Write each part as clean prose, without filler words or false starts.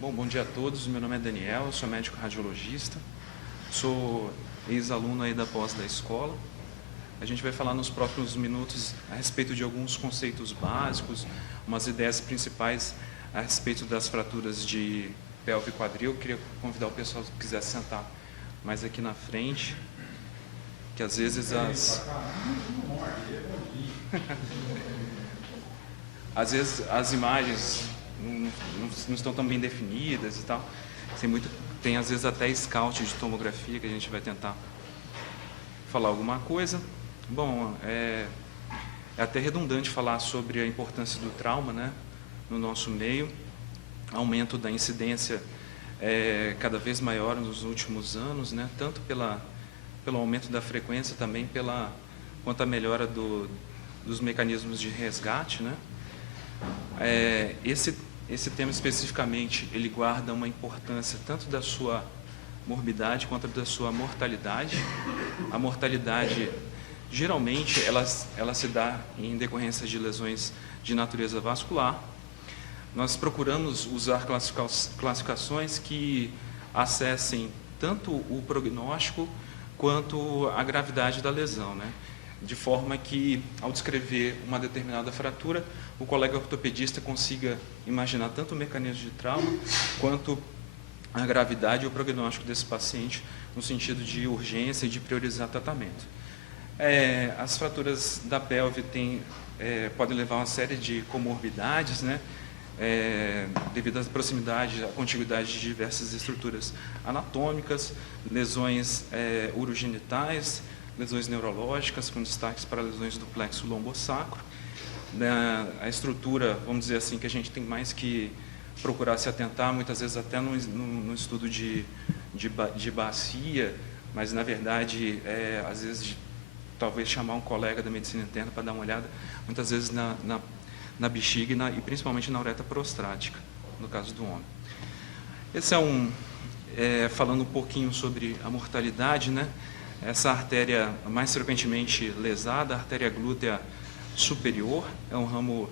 Bom dia a todos. Meu nome é Daniel, eu sou médico radiologista, sou ex-aluno aí da pós da escola. A gente vai falar nos próximos minutos a respeito de alguns conceitos básicos, umas ideias principais a respeito das fraturas de pelve e quadril. Eu queria convidar o pessoal que quiser sentar mais aqui na frente, que às vezes as imagens não estão tão bem definidas e tal. Tem às vezes até scout de tomografia que a gente vai tentar falar alguma coisa. Bom, é até redundante falar sobre a importância do trauma, né, no nosso meio. Aumento da incidência cada vez maior nos últimos anos, né, tanto pelo aumento da frequência, também quanto a melhora dos mecanismos de resgate, né. Esse tema especificamente, ele guarda uma importância tanto da sua morbidade quanto da sua mortalidade. A mortalidade, geralmente, ela se dá em decorrência de lesões de natureza vascular. Nós procuramos usar classificações que acessem tanto o prognóstico quanto a gravidade da lesão, né? De forma que, ao descrever uma determinada fratura, o colega ortopedista consiga imaginar tanto o mecanismo de trauma quanto a gravidade e o prognóstico desse paciente, no sentido de urgência e de priorizar tratamento. As fraturas da pelve podem levar a uma série de comorbidades, né? Devido à proximidade, à contiguidade de diversas estruturas anatômicas, lesões urogenitais, lesões neurológicas, com destaques para lesões do plexo lombosacro. A estrutura, vamos dizer assim, que a gente tem mais que procurar se atentar, muitas vezes até no estudo de bacia, mas na verdade, às vezes, talvez chamar um colega da medicina interna para dar uma olhada, muitas vezes na bexiga e principalmente na uretra prostática, no caso do homem. Esse falando um pouquinho sobre a mortalidade, né? Essa artéria mais frequentemente lesada, a artéria glútea superior, é um ramo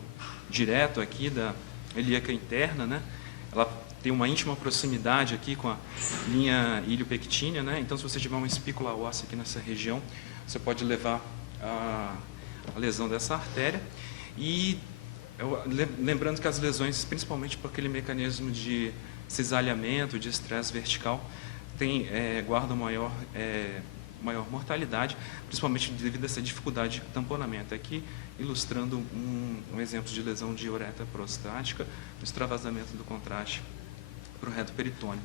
direto aqui da ilíaca interna, né? Ela tem uma íntima proximidade aqui com a linha iliopectínea, né? Então, se você tiver uma espícula óssea aqui nessa região, você pode levar a lesão dessa artéria. E lembrando que as lesões, principalmente por aquele mecanismo de cisalhamento, de estresse vertical, guardam maior mortalidade, principalmente devido a essa dificuldade de tamponamento. Aqui, ilustrando um exemplo de lesão de uretra prostática, no extravasamento do contraste para o reto peritônio.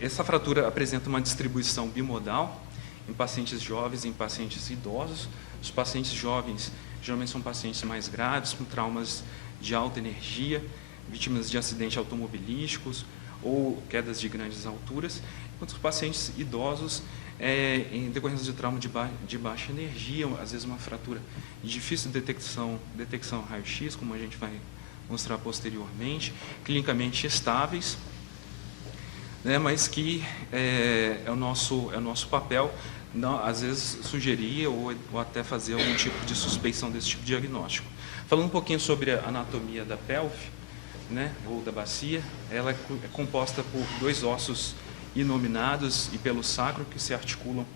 Essa fratura apresenta uma distribuição bimodal em pacientes jovens e em pacientes idosos. Os pacientes jovens geralmente são pacientes mais graves, com traumas de alta energia, vítimas de acidentes automobilísticos ou quedas de grandes alturas, enquanto os pacientes idosos em decorrência de trauma de baixa energia, às vezes uma fratura de difícil detecção raio-x, como a gente vai mostrar posteriormente, clinicamente estáveis, né, mas que é o nosso papel, às vezes sugerir ou até fazer algum tipo de suspeição desse tipo de diagnóstico. Falando um pouquinho sobre a anatomia da pelve, né, ou da bacia, ela é composta por dois ossos inominados e pelo sacro, que se articulam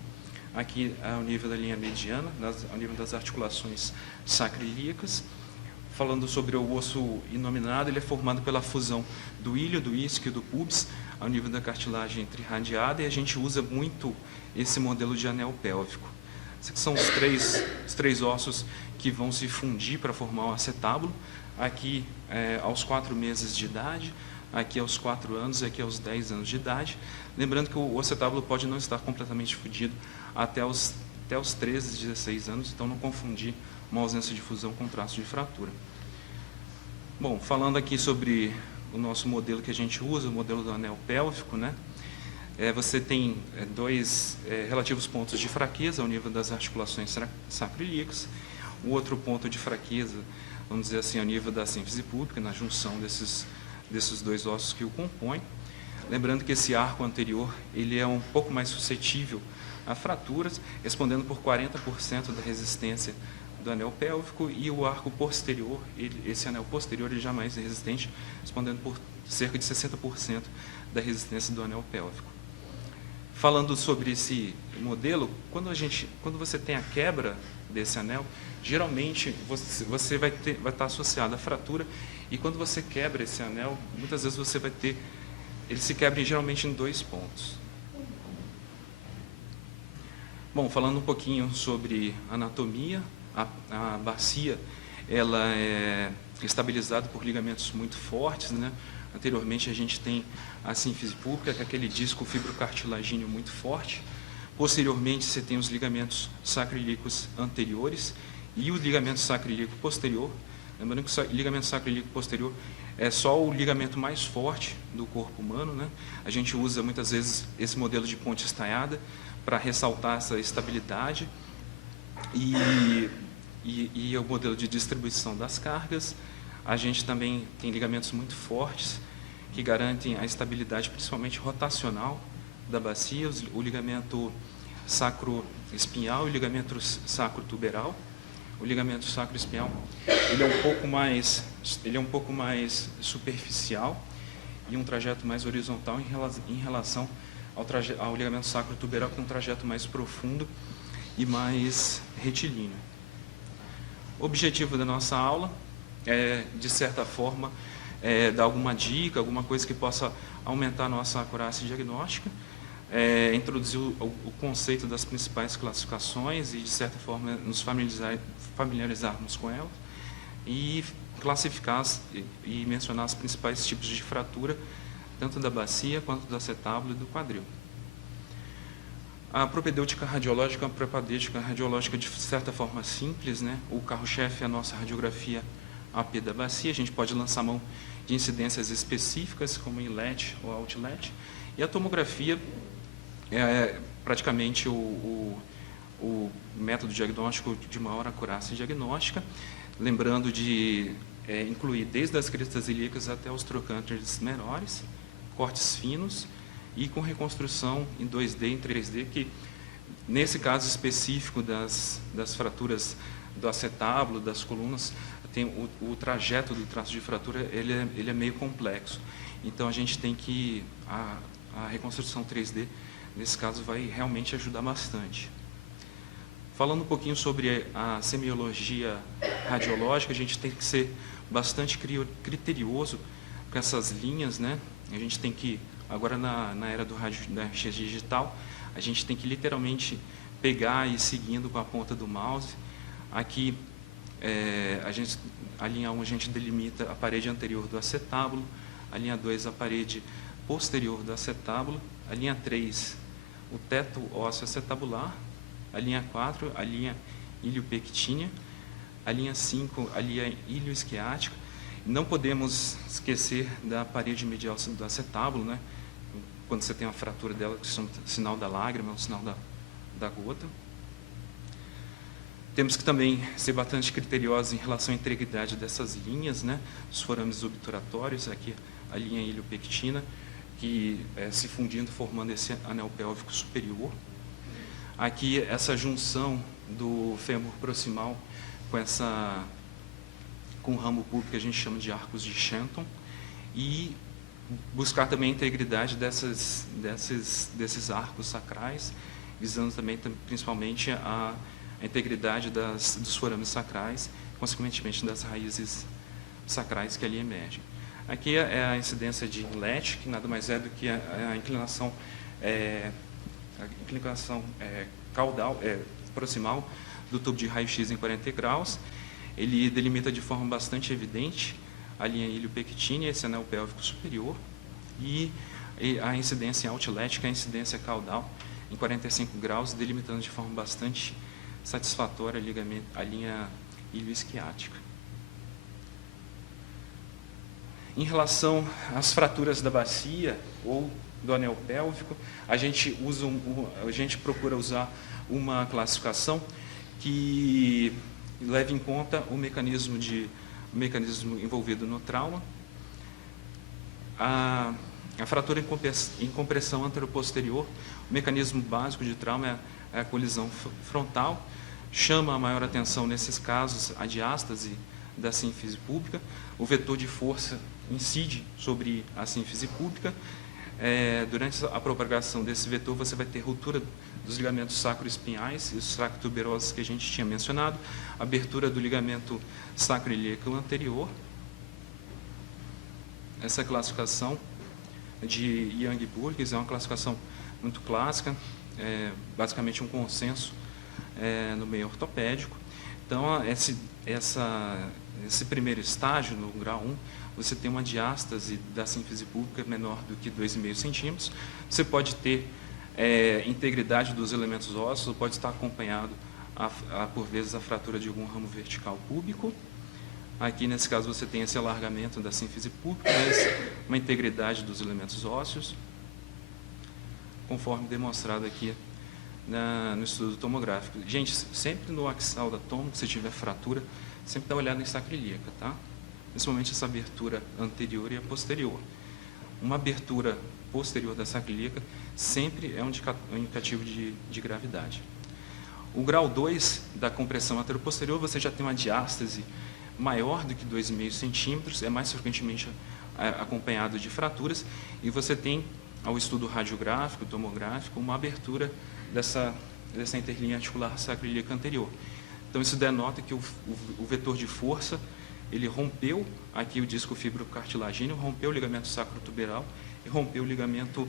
aqui ao nível da linha mediana, ao nível das articulações sacroiliacas. Falando sobre o osso inominado, ele é formado pela fusão do ilho, do isquio e do pubis, ao nível da cartilagem trirradiada, e a gente usa muito esse modelo de anel pélvico. Esses são os três ossos que vão se fundir para formar o acetábulo, aqui aos 4 meses de idade, aqui aos 4 anos e aqui aos 10 anos de idade. Lembrando que o acetábulo pode não estar completamente fundido até os 13, 16 anos, então não confundir uma ausência de fusão com traço de fratura. Bom, falando aqui sobre o nosso modelo que a gente usa, o modelo do anel pélvico, né? Você tem dois relativos pontos de fraqueza ao nível das articulações sacroiliacas. O outro ponto de fraqueza, vamos dizer assim, ao nível da sínfise púbica, na junção desses dois ossos que o compõem. Lembrando que esse arco anterior ele é um pouco mais suscetível a fraturas, respondendo por 40% da resistência do anel pélvico, e o arco posterior, esse anel posterior, ele já mais resistente, respondendo por cerca de 60% da resistência do anel pélvico. Falando sobre esse modelo, quando você tem a quebra desse anel, geralmente você vai estar associado à fratura, e quando você quebra esse anel, muitas vezes você vai ter, ele se quebra geralmente em 2 pontos. Bom, falando um pouquinho sobre anatomia, a bacia, ela é estabilizada por ligamentos muito fortes, né? Anteriormente a gente tem a sínfise púbica, que é aquele disco fibrocartilagíneo muito forte. Posteriormente você tem os ligamentos sacroiliacos anteriores e o ligamento sacroiliaco posterior. Lembrando que o ligamento sacroiliaco posterior é só o ligamento mais forte do corpo humano, né? A gente usa muitas vezes esse modelo de ponte estaiada para ressaltar essa estabilidade e o modelo de distribuição das cargas. A gente também tem ligamentos muito fortes que garantem a estabilidade, principalmente rotacional, da bacia, o ligamento sacroespinhal e o ligamento sacrotuberal. O ligamento sacroespinhal, ele é um pouco mais superficial e um trajeto mais horizontal em relação ao ligamento sacrotuberal, que é um trajeto mais profundo e mais retilíneo. O objetivo da nossa aula é, de certa forma, dar alguma dica, alguma coisa que possa aumentar a nossa acurácia diagnóstica, introduzir o conceito das principais classificações e, de certa forma, nos familiarizarmos com elas e classificar e mencionar os principais tipos de fratura, tanto da bacia quanto do acetábulo e do quadril. A propedêutica radiológica é uma propedêutica radiológica de certa forma simples, né? O carro-chefe é a nossa radiografia AP da bacia. A gente pode lançar mão de incidências específicas, como inlet ou outlet, e a tomografia é praticamente o método diagnóstico de maior acurácia diagnóstica, lembrando de incluir desde as crestas ilíacas até os trocânteres menores, cortes finos e com reconstrução em 2D e em 3D, que nesse caso específico das fraturas do acetábulo, das colunas, tem o trajeto do traço de fratura, ele é meio complexo. Então a gente tem que a reconstrução 3D nesse caso vai realmente ajudar bastante. Falando um pouquinho sobre a semiologia radiológica, a gente tem que ser bastante criterioso com essas linhas, né? A gente tem que, agora na era da raio-x digital, a gente tem que literalmente pegar e ir seguindo com a ponta do mouse. Aqui, a linha 1 a gente delimita a parede anterior do acetábulo, a linha 2 a parede posterior do acetábulo, a linha 3 o teto ósseo acetabular, a linha 4 a linha iliopectínea, a linha 5 a linha ilioisquiática. Não podemos esquecer da parede medial do acetábulo, né? Quando você tem uma fratura dela, que chama sinal da lágrima, o sinal da gota. Temos que também ser bastante criteriosos em relação à integridade dessas linhas, né? Os forames obturatórios, aqui a linha iliopectina, que se fundindo, formando esse anel pélvico superior. Aqui essa junção do fêmur proximal com o ramo público que a gente chama de arcos de Shenton, e buscar também a integridade desses arcos sacrais, visando também principalmente a integridade dos forames sacrais, consequentemente das raízes sacrais que ali emergem. Aqui é a incidência de inlet, que nada mais é do que a inclinação caudal, proximal do tubo de raio-x em 40 graus. Ele delimita de forma bastante evidente a linha iliopectínea, esse anel pélvico superior, e a incidência outlet, que é a incidência caudal em 45 graus, delimitando de forma bastante satisfatória a linha ilioisquiática. Em relação às fraturas da bacia ou do anel pélvico, a gente procura usar uma classificação que leve em conta o mecanismo envolvido no trauma, a fratura em compressão anteroposterior. O mecanismo básico de trauma é a colisão frontal. Chama a maior atenção nesses casos a diástase da sínfise pública. O vetor de força incide sobre a sínfise pública. Durante a propagação desse vetor, você vai ter ruptura dos ligamentos sacroespinhais e os sacrotuberosos que a gente tinha mencionado, abertura do ligamento sacroiliaco anterior. Essa classificação de Young-Burgess é uma classificação muito clássica, basicamente um consenso no meio ortopédico. Então, esse primeiro estágio, no grau 1, você tem uma diástase da sínfise pública menor do que 2,5 centímetros. Você pode ter integridade dos elementos ósseos, ou pode estar acompanhado, por vezes, a fratura de algum ramo vertical púbico. Aqui, nesse caso, você tem esse alargamento da sínfise pública, mas uma integridade dos elementos ósseos, conforme demonstrado aqui no estudo tomográfico. Gente, sempre no axial da tomo, se tiver fratura, sempre dá uma olhada em sacroiliaca, tá? Principalmente essa abertura anterior e a posterior. Uma abertura posterior da sacroiliaca sempre é um indicativo de gravidade. O grau 2 da compressão anteroposterior, você já tem uma diástase maior do que 2,5 centímetros, é mais frequentemente acompanhado de fraturas, e você tem, ao estudo radiográfico, tomográfico, uma abertura dessa interlinha articular sacroiliaca anterior. Então, isso denota que o vetor de força, ele rompeu aqui o disco fibrocartilagíneo, rompeu o ligamento sacrotuberal e rompeu o ligamento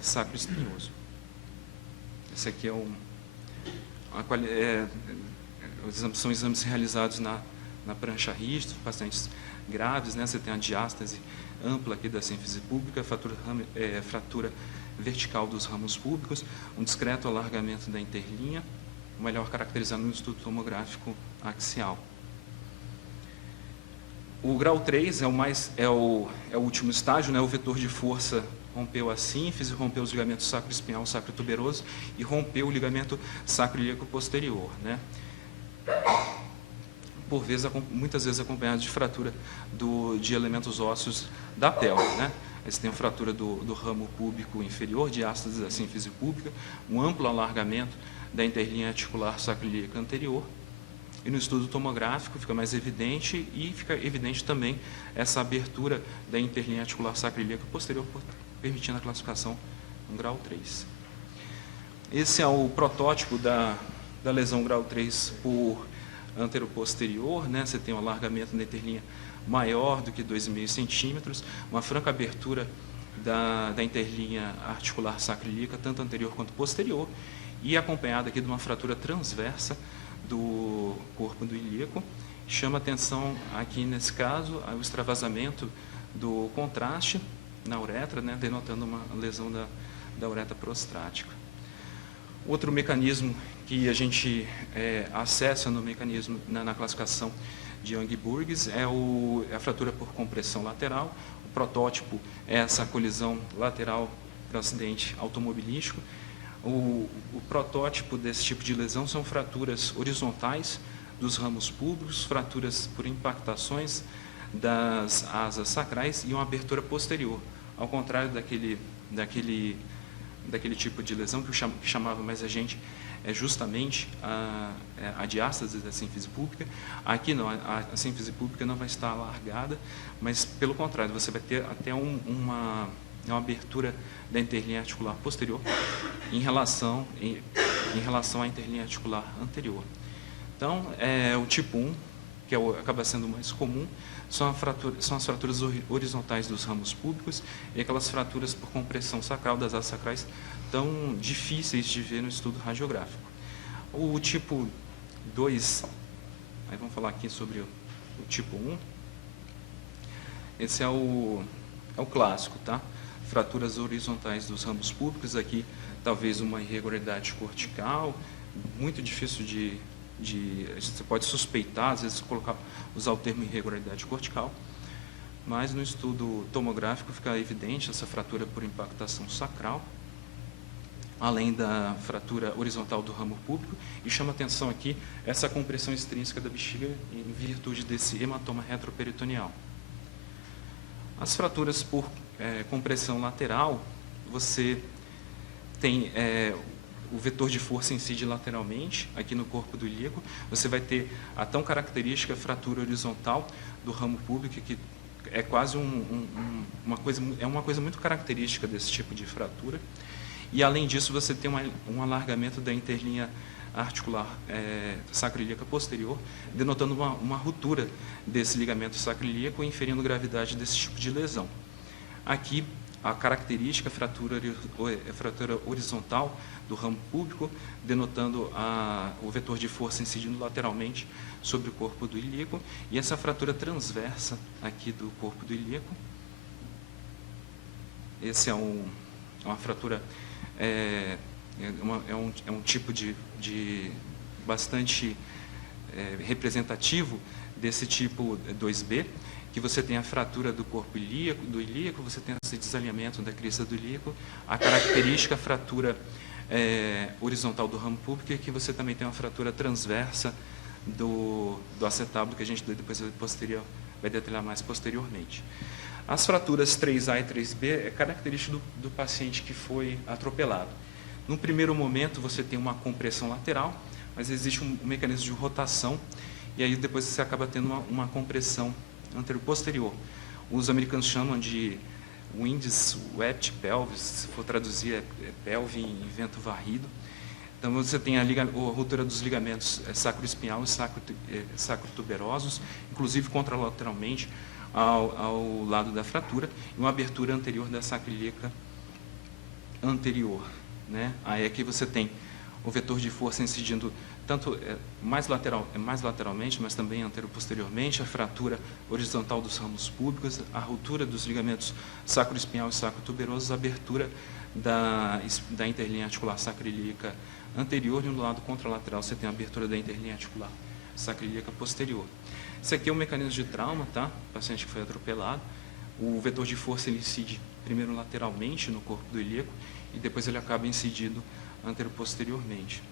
sacroespinhoso. Esse aqui são exames realizados na prancha Richter, pacientes graves, né? Você tem a diástase ampla aqui da sínfise pública, fratura vertical dos ramos públicos, um discreto alargamento da interlinha, melhor caracterizado no estudo tomográfico axial. O grau 3 é o último estágio, né? O vetor de força rompeu a sínfise, rompeu os ligamentos sacroespinhal, sacrotuberoso e rompeu o ligamento sacroiliaco posterior, né? Muitas vezes acompanhado de fratura de elementos ósseos da pelve, né? Aí você tem a fratura do ramo púbico inferior, diástase da sínfise pública, um amplo alargamento da interlinha articular sacroiliaca anterior. E no estudo tomográfico fica mais evidente, e fica evidente também essa abertura da interlinha articular sacroiliaca posterior, permitindo a classificação no grau 3. Esse é o protótipo da lesão grau 3 por anteroposterior, né? Você tem um alargamento da interlinha maior do que 2,5 centímetros, uma franca abertura da interlinha articular sacroiliaca, tanto anterior quanto posterior, e acompanhada aqui de uma fratura transversa do corpo do ilíaco. Chama atenção aqui, nesse caso, o extravasamento do contraste na uretra, né? Denotando uma lesão da uretra prostática. Outro mecanismo que a gente acessa no mecanismo na classificação de Young-Burgess é a fratura por compressão lateral. O protótipo é essa colisão lateral para acidente automobilístico. O protótipo desse tipo de lesão são fraturas horizontais dos ramos públicos, fraturas por impactações das asas sacrais e uma abertura posterior, ao contrário daquele tipo de lesão que chamava mais a gente justamente a diástase da sínfise pública. Aqui não, a sínfise pública não vai estar alargada, mas pelo contrário, você vai ter até uma abertura da interlinha articular posterior em relação à interlinha articular anterior. Então, o tipo 1, que acaba sendo mais comum, são as fraturas horizontais dos ramos públicos e aquelas fraturas por compressão sacral das asas sacrais tão difíceis de ver no estudo radiográfico. O tipo 2, aí vamos falar aqui sobre o tipo 1. Esse é o clássico, tá? Fraturas horizontais dos ramos públicos, aqui talvez uma irregularidade cortical, muito difícil você pode suspeitar, às vezes usar o termo irregularidade cortical, mas no estudo tomográfico fica evidente essa fratura por impactação sacral, além da fratura horizontal do ramo público, e chama atenção aqui essa compressão extrínseca da bexiga em virtude desse hematoma retroperitoneal. As fraturas por compressão lateral, você tem o vetor de força incide lateralmente, aqui no corpo do ilíaco. Você vai ter a tão característica fratura horizontal do ramo púbico, que é quase uma coisa muito característica desse tipo de fratura. E, além disso, você tem um alargamento da interlinha articular sacroiliaca posterior, denotando uma ruptura desse ligamento sacroiliaco, inferindo gravidade desse tipo de lesão. Aqui, a característica fratura horizontal do ramo púbico, denotando o vetor de força incidindo lateralmente sobre o corpo do ilíaco, e essa fratura transversa aqui do corpo do ilíaco. Esse é uma fratura, é um tipo de bastante representativo desse tipo 2B, que você tem a fratura do corpo do ilíaco, você tem esse desalinhamento da crista do ilíaco, a característica fratura horizontal do ramo púbico, e que você também tem uma fratura transversa do acetábulo, que a gente depois vai detalhar mais posteriormente. As fraturas 3A e 3B é característica do paciente que foi atropelado. No primeiro momento, você tem uma compressão lateral, mas existe um mecanismo de rotação, e aí depois você acaba tendo uma compressão anterior-posterior. Os americanos chamam de winds swept pelvis, se for traduzir, é pelve em vento varrido. Então, você tem a ruptura dos ligamentos sacroespinhal e sacrotuberosos, inclusive contralateralmente ao lado da fratura, e uma abertura anterior da sacroiliaca anterior. Né? Aí aqui você tem o vetor de força incidindo tanto mais lateralmente, mas também anterior-posteriormente, a fratura horizontal dos ramos púbicos, a ruptura dos ligamentos sacroespinhal e sacrotuberosos, a abertura da interlinha articular sacroiliaca anterior, e no lado contralateral você tem a abertura da interlinha articular sacroiliaca posterior. Esse aqui é um mecanismo de trauma, tá? O paciente que foi atropelado. O vetor de força ele incide primeiro lateralmente no corpo do ilíaco e depois ele acaba incidindo anterior-posteriormente.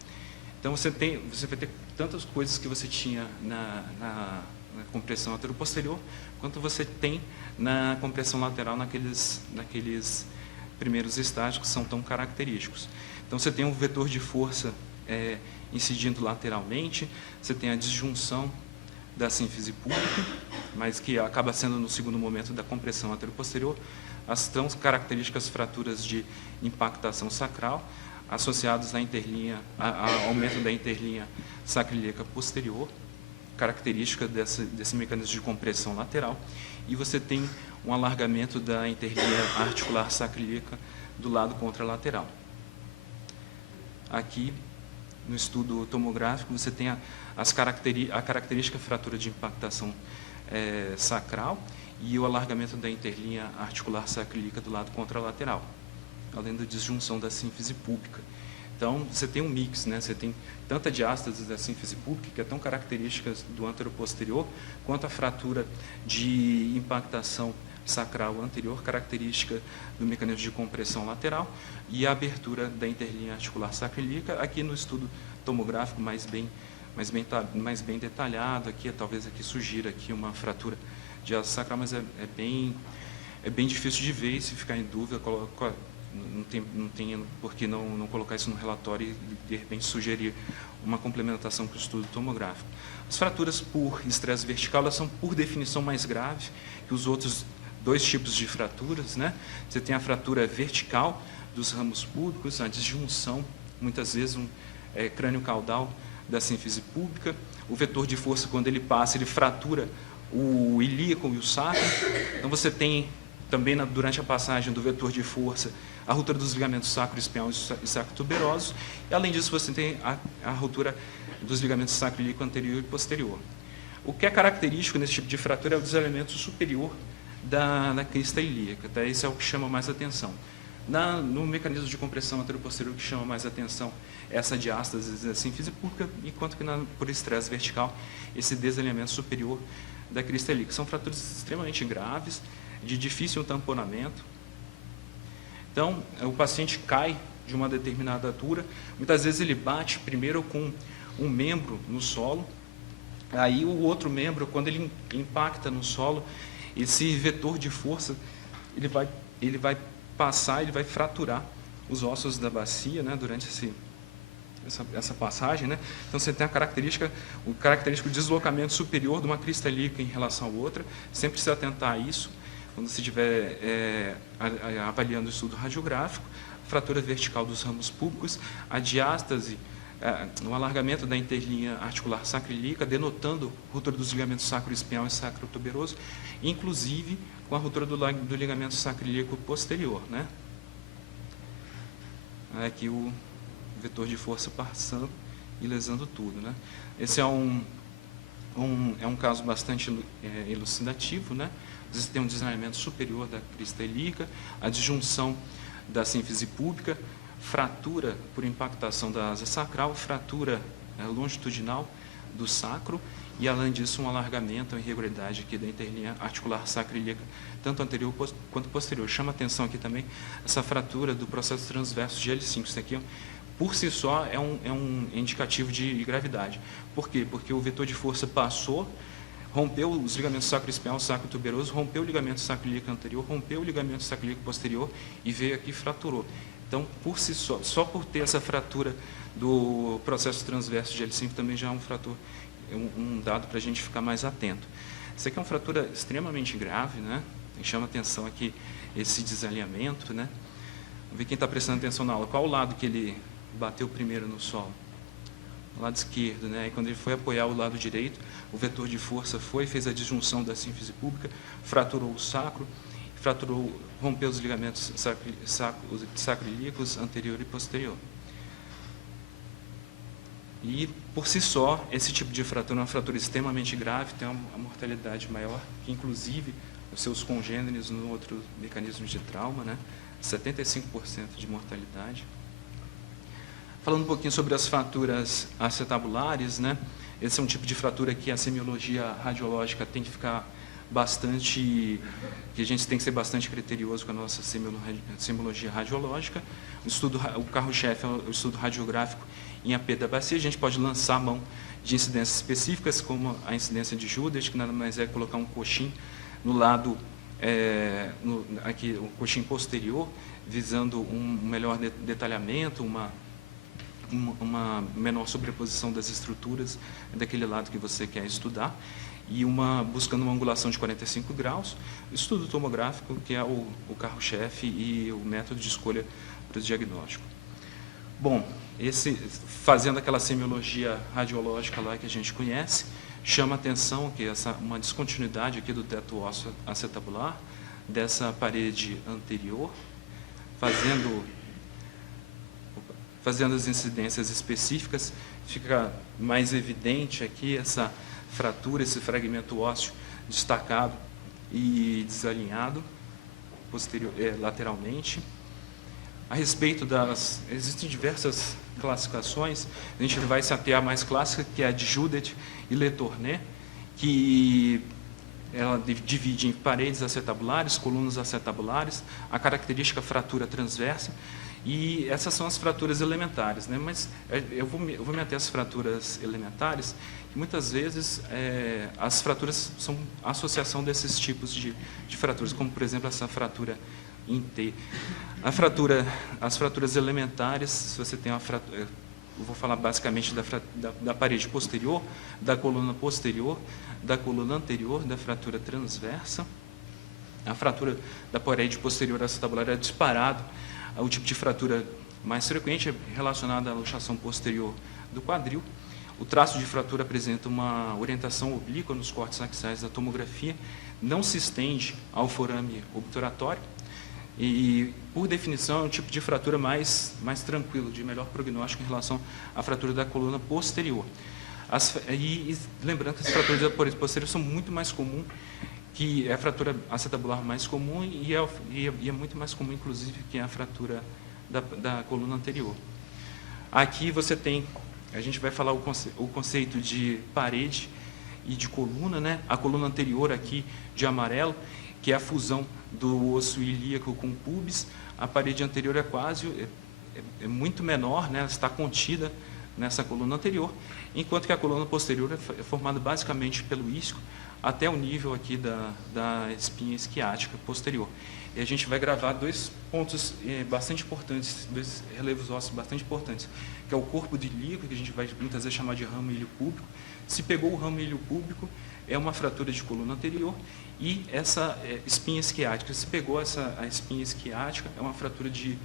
Então, você vai ter tantas coisas que você tinha na compressão anterior-posterior, quanto você tem na compressão lateral naqueles primeiros estágios que são tão característicos. Então, você tem um vetor de força incidindo lateralmente, você tem a disjunção da sínfise púbica, mas que acaba sendo no segundo momento da compressão anterior-posterior, as tão características fraturas de impactação sacral, associados à interlinha, ao aumento da interlinha sacroiliaca posterior, característica desse mecanismo de compressão lateral, e você tem um alargamento da interlinha articular sacroiliaca do lado contralateral. Aqui, no estudo tomográfico, você tem a característica fratura de impactação sacral e o alargamento da interlinha articular sacroiliaca do lado contralateral, além da disjunção da sínfise púbica. Então, você tem um mix, né? Você tem tanto a diástase da sínfise púbica, que é tão característica do anterior-posterior, quanto a fratura de impactação sacral anterior, característica do mecanismo de compressão lateral, e a abertura da interlinha articular sacroiliaca, aqui no estudo tomográfico mais bem detalhado, aqui talvez aqui sugira aqui uma fratura de asa sacral, mas é bem difícil de ver, e se ficar em dúvida, não tem por que não colocar isso no relatório e, de repente, sugerir uma complementação para o estudo tomográfico. As fraturas por estresse vertical, elas são, por definição, mais graves que os outros dois tipos de fraturas, né? Você tem a fratura vertical dos ramos púbicos, a disjunção, muitas vezes, crânio caudal da sínfise púbica. O vetor de força, quando ele passa, ele fratura o ilíaco e o sacro. Então, você tem também, durante a passagem do vetor de força, a ruptura dos ligamentos sacroespinhal e sacrotuberosos, e, além disso, você tem a ruptura dos ligamentos sacroiliaco anterior e posterior. O que é característico nesse tipo de fratura é o desalinhamento superior da crista ilíaca, tá? Esse é o que chama mais atenção. No mecanismo de compressão anterior-posterior, o que chama mais atenção é essa diástase da sínfise púbica, enquanto que por estresse vertical, esse desalinhamento superior da crista ilíaca. São fraturas extremamente graves, de difícil tamponamento. Então, o paciente cai de uma determinada altura, muitas vezes ele bate primeiro com um membro no solo, aí o outro membro, quando ele impacta no solo, esse vetor de força, ele vai passar, ele vai fraturar os ossos da bacia, né, durante essa passagem, né? Então você tem o característico deslocamento superior de uma crista ilíaca em relação à outra, sempre se atentar a isso, quando você estiver avaliando o estudo radiográfico, fratura vertical dos ramos públicos, a diástase, o alargamento da interlinha articular sacroiliaca, denotando ruptura dos ligamentos sacroespinhal e sacrotuberoso, inclusive com a ruptura do ligamento sacroiliaco posterior, né? Aqui o vetor de força passando e lesando tudo, né? Esse é um caso bastante elucidativo, né? Você tem um desarmamento superior da crista ilíaca, a disjunção da sínfise púbica, fratura por impactação da asa sacral, fratura longitudinal do sacro e, além disso, um alargamento, uma irregularidade aqui da interlinha articular sacroiliaca, tanto anterior quanto posterior. Chama atenção aqui também essa fratura do processo transverso de L5. Isso aqui, por si só, é um indicativo de gravidade. Por quê? Porque o vetor de força passou, rompeu os ligamentos sacroespinhal, sacrotuberoso, rompeu o ligamento sacroiliaco anterior, rompeu o ligamento sacroiliaco posterior e veio aqui e fraturou. Então, por si só por ter essa fratura do processo transverso de L5 também já é um dado para a gente ficar mais atento. Isso aqui é uma fratura extremamente grave, né? Chama atenção aqui esse desalinhamento, né? Vamos ver quem está prestando atenção na aula. Qual o lado que ele bateu primeiro no solo? O lado esquerdo, né? E quando ele foi apoiar o lado direito, o vetor de força fez a disjunção da sínfise púbica, fraturou o sacro, rompeu os ligamentos sacroiliacos anterior e posterior. E, por si só, esse tipo de fratura é uma fratura extremamente grave, tem uma mortalidade maior, que inclusive os seus congêneres no outro mecanismo de trauma, né? 75% de mortalidade. Falando um pouquinho sobre as fraturas acetabulares, né? Esse é um tipo de fratura que a semiologia radiológica tem que ficar que a gente tem que ser bastante criterioso com a nossa semiologia radiológica. O carro-chefe é o estudo radiográfico em AP da bacia. A gente pode lançar a mão de incidências específicas, como a incidência de Judas, que nada mais é colocar um coxim no lado, aqui, o coxim posterior, visando um melhor detalhamento, uma menor sobreposição das estruturas daquele lado que você quer estudar, e buscando uma angulação de 45 graus, estudo tomográfico, que é o carro-chefe e o método de escolha para o diagnóstico. Bom, fazendo aquela semiologia radiológica lá que a gente conhece, chama atenção que uma descontinuidade aqui do teto ósseo acetabular, dessa parede anterior, fazendo as incidências específicas, fica mais evidente aqui essa fratura, esse fragmento ósseo destacado e desalinhado lateralmente. A respeito existem diversas classificações, a gente vai se ater à mais clássica, que é a de Judet e Le Tournet, que ela divide em paredes acetabulares, colunas acetabulares, a característica fratura transversa, e essas são as fraturas elementares, né? Mas eu vou me ater às fraturas elementares, que muitas vezes as fraturas são a associação desses tipos de fraturas, como, por exemplo, essa fratura em T. As fraturas elementares, se você tem uma fratura, eu vou falar basicamente da parede posterior, da coluna posterior, da coluna anterior, da fratura transversa. A fratura da parede posterior acetabular é disparado. O tipo de fratura mais frequente é relacionado à luxação posterior do quadril. O traço de fratura apresenta uma orientação oblíqua nos cortes axiais da tomografia, não se estende ao forame obturatório e, por definição, é um tipo de fratura mais tranquilo, de melhor prognóstico em relação à fratura da coluna posterior. Lembrando que as fraturas da parede posterior são muito mais comuns, que é a fratura acetabular mais comum e é muito mais comum, inclusive, que é a fratura da coluna anterior. Aqui a gente vai falar o conceito de parede e de coluna, né? A coluna anterior aqui de amarelo, que é a fusão do osso ilíaco com o pubis. A parede anterior é muito menor, né? Ela está contida nessa coluna anterior, enquanto que a coluna posterior é formada basicamente pelo isco. até o nível aqui da espinha esquiática posterior. E a gente vai gravar dois pontos bastante importantes, dois relevos ósseos bastante importantes, que é o corpo de ilíaco, que a gente vai muitas vezes chamar de ramo ilho púbico. Se pegou o ramo ilho púbico, é uma fratura de coluna anterior, e essa espinha esquiática, se pegou a espinha esquiática, é uma fratura de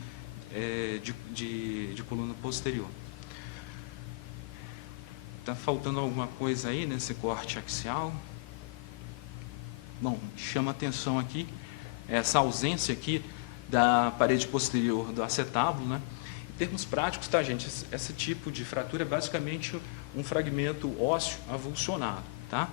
coluna posterior. Está faltando alguma coisa aí nesse corte axial? Bom, chama atenção aqui essa ausência aqui da parede posterior do acetábulo, né? Em termos práticos, tá, gente? Esse tipo de fratura é basicamente um fragmento ósseo avulsionado, tá?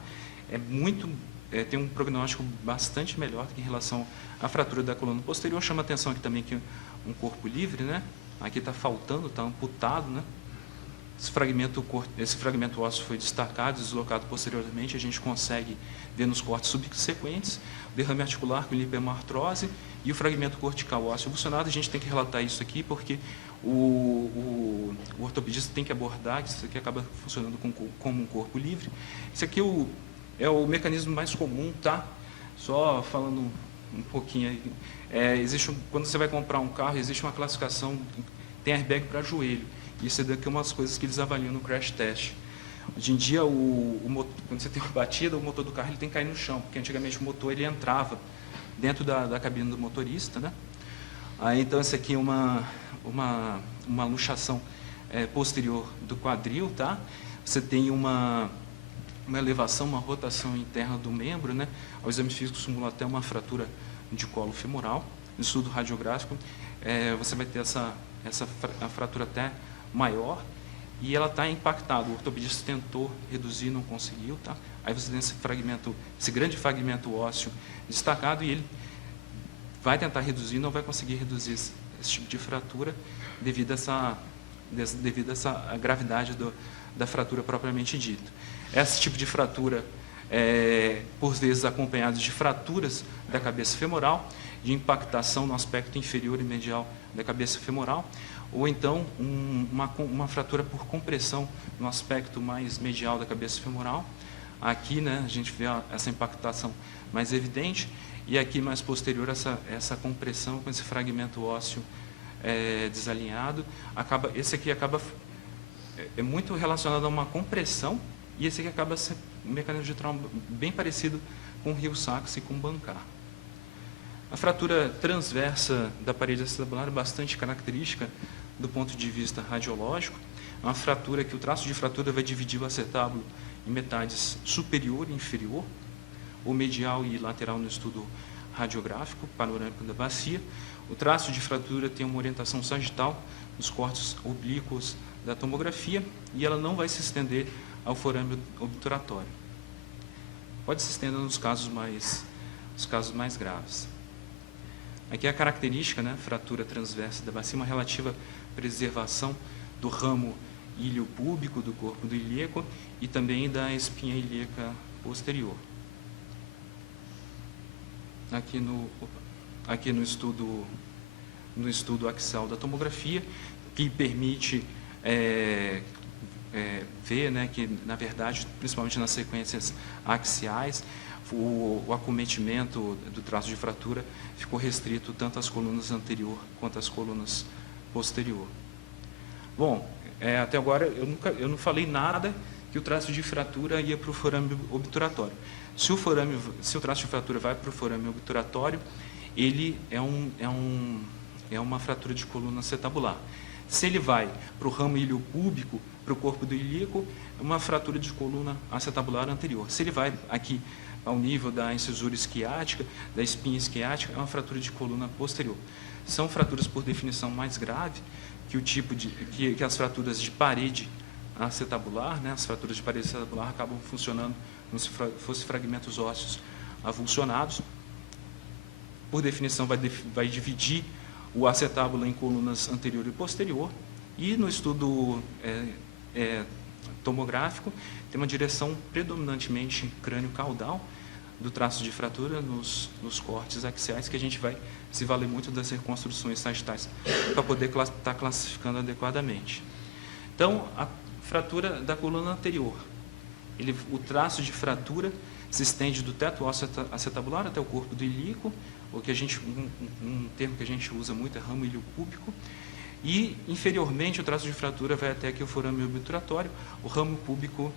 Tem um prognóstico bastante melhor do que em relação à fratura da coluna posterior. Chama atenção aqui também que um corpo livre, né? Aqui está faltando, está amputado, né? Esse fragmento ósseo foi destacado, deslocado posteriormente, a gente consegue ver nos cortes subsequentes, o derrame articular com lipohemartrose e o fragmento cortical ósseo avulsionado. A gente tem que relatar isso aqui porque o ortopedista tem que abordar que isso aqui acaba funcionando como um corpo livre. Isso aqui é o mecanismo mais comum, tá? Só falando um pouquinho aí. Quando você vai comprar um carro, existe uma classificação, tem airbag para joelho. Isso é daqui uma das coisas que eles avaliam no crash test. Hoje em dia, quando você tem uma batida, o motor do carro ele tem que cair no chão, porque antigamente o motor ele entrava dentro da cabine do motorista, né? Aí, então, essa aqui é uma luxação posterior do quadril, tá? Você tem uma elevação, uma rotação interna do membro, né? O exame físico simula até uma fratura de colo femoral. No estudo radiográfico, você vai ter a fratura até maior e ela está impactada. O ortopedista tentou reduzir, não conseguiu, tá? Aí você tem esse grande fragmento ósseo destacado e ele vai tentar reduzir, não vai conseguir reduzir esse tipo de fratura devido a essa gravidade da fratura propriamente dita. Esse tipo de fratura por vezes acompanhado de fraturas da cabeça femoral, de impactação no aspecto inferior e medial da cabeça femoral, ou então uma fratura por compressão no aspecto mais medial da cabeça femoral. Aqui, né, a gente vê essa impactação mais evidente, e aqui mais posterior essa compressão com esse fragmento ósseo desalinhado. Esse aqui é muito relacionado a uma compressão, e esse aqui acaba sendo um mecanismo de trauma bem parecido com o Hill-Sachs e com o Bancar. A fratura transversa da parede acetabular é bastante característica do ponto de vista radiológico. É uma fratura que o traço de fratura vai dividir o acetábulo em metades superior e inferior, ou medial e lateral no estudo radiográfico panorâmico da bacia. O traço de fratura tem uma orientação sagital nos cortes oblíquos da tomografia e ela não vai se estender ao forame obturatório. Pode se estender nos casos mais graves. Aqui é a característica, né, fratura transversa da bacia, uma relativa preservação do ramo ilho púbico do corpo do ilíaco e também da espinha ilíaca posterior. Aqui no estudo axial da tomografia, que permite ver, né, que, na verdade, principalmente nas sequências axiais, o acometimento do traço de fratura ficou restrito tanto às colunas anterior quanto às colunas posterior. Bom, até agora eu não falei nada que o traço de fratura ia para o forame obturatório. Se o traço de fratura vai para o forame obturatório, ele é uma fratura de coluna acetabular. Se ele vai para o ramo ilho púbico, para o corpo do ilíaco, é uma fratura de coluna acetabular anterior. Se ele vai aqui ao nível da incisura esquiática, da espinha esquiática, é uma fratura de coluna posterior. São fraturas, por definição, mais grave que as fraturas de parede acetabular, né? As fraturas de parede acetabular acabam funcionando como se fossem fragmentos ósseos avulsionados. Por definição, vai dividir o acetábulo em colunas anterior e posterior, e no estudo tomográfico tem uma direção predominantemente crânio-caudal do traço de fratura nos cortes axiais, que a gente vai se valer muito das reconstruções sagitais para poder estar classificando adequadamente. Então, a fratura da coluna anterior, o traço de fratura se estende do teto ósseo acetabular até o corpo do ilíaco, o que um termo que a gente usa muito é ramo iliopúbico, e inferiormente o traço de fratura vai até aqui o forame obturatório, o ramo púbico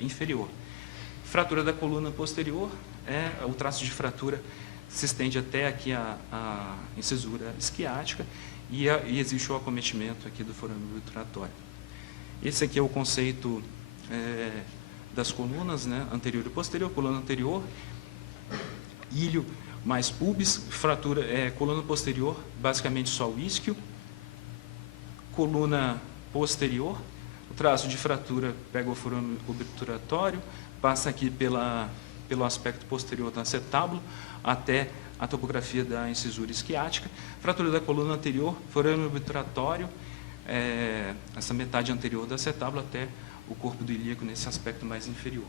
inferior. Fratura da coluna posterior, o traço de fratura se estende até aqui a incisura isquiática e existe o acometimento aqui do forame obturatório. Esse aqui é o conceito das colunas, né, anterior e posterior, coluna anterior, ilho mais pubis, fratura, coluna posterior, basicamente só o isquio, coluna posterior, o traço de fratura pega o forame obturatório, passa aqui pelo aspecto posterior do acetábulo até a topografia da incisura isquiática, fratura da coluna anterior, forame obturatório, essa metade anterior do acetábulo até o corpo do ilíaco nesse aspecto mais inferior.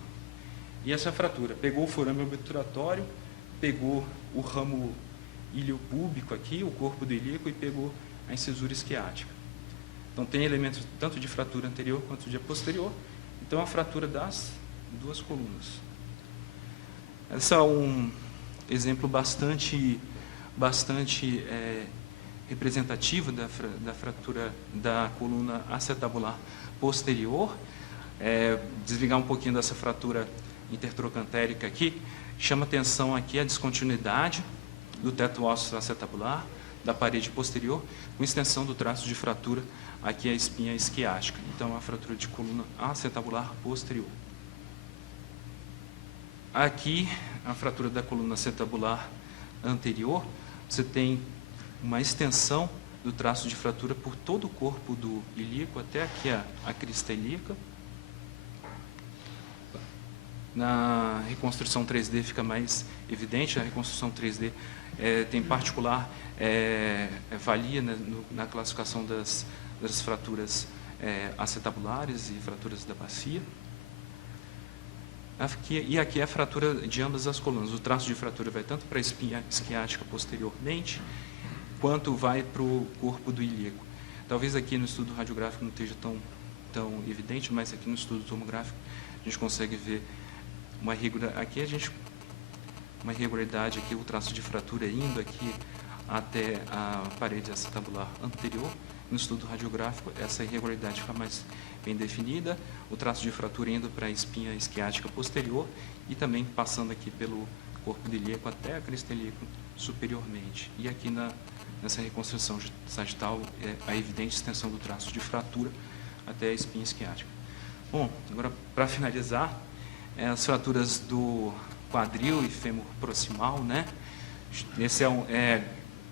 E essa fratura pegou o forame obturatório, pegou o ramo iliopúbico aqui, o corpo do ilíaco, e pegou a incisura isquiática. Então, tem elementos tanto de fratura anterior quanto de posterior. Então, a fratura das duas colunas. Esse é um exemplo bastante representativo da fratura da coluna acetabular posterior. Desligar um pouquinho dessa fratura intertrocantérica aqui, chama atenção aqui a descontinuidade do teto ósseo acetabular, da parede posterior, com extensão do traço de fratura aqui a espinha isquiática. Então, a fratura de coluna acetabular posterior. Aqui, a fratura da coluna acetabular anterior, você tem uma extensão do traço de fratura por todo o corpo do ilíaco, até aqui a crista ilíaca. Na reconstrução 3D fica mais evidente, a reconstrução 3D tem particular valia, né, na classificação das fraturas acetabulares e fraturas da bacia. E aqui é a fratura de ambas as colunas. O traço de fratura vai tanto para a espinha isquiática posteriormente, quanto vai para o corpo do ilíaco. Talvez aqui no estudo radiográfico não esteja tão evidente, mas aqui no estudo tomográfico a gente consegue ver uma irregularidade aqui, o traço de fratura indo aqui até a parede acetabular anterior. No estudo radiográfico, essa irregularidade fica mais bem definida, o traço de fratura indo para a espinha isquiática posterior e também passando aqui pelo corpo do ilíaco até a crista ilíaca superiormente. E aqui nessa reconstrução sagital, a evidente extensão do traço de fratura até a espinha isquiática. Bom, agora para finalizar, as fraturas do quadril e fêmur proximal, né? Esse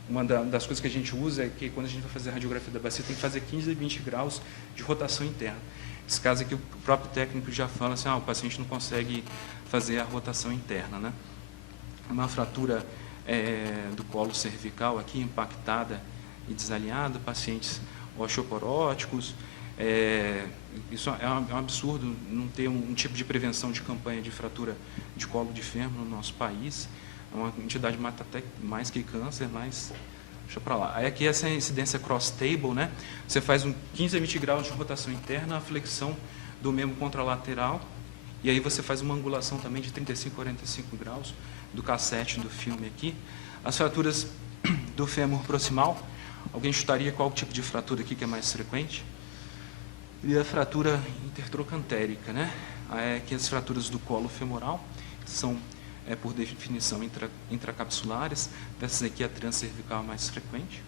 uma das coisas que a gente usa é que quando a gente vai fazer a radiografia da bacia, tem que fazer 15 a 20 graus de rotação interna. Nesse caso aqui, o próprio técnico já fala assim, o paciente não consegue fazer a rotação interna, né? Uma fratura do colo cervical aqui, impactada e desalinhada, pacientes osteoporóticos. Isso é um absurdo não ter um tipo de prevenção de campanha de fratura de colo de fêmur no nosso país. É uma entidade que mata até mais que câncer, mas deixa para lá. Aí aqui essa incidência cross-table, né? Você faz 15 a 20 graus de rotação interna, a flexão do membro contralateral, e aí você faz uma angulação também de 35 a 45 graus do cassete do filme aqui. As fraturas do fêmur proximal, alguém chutaria qual tipo de fratura aqui que é mais frequente? E a fratura intertrocantérica, né? Aqui as fraturas do colo femoral, que são, por definição, intracapsulares. Dessas aqui, a transcervical é mais frequente.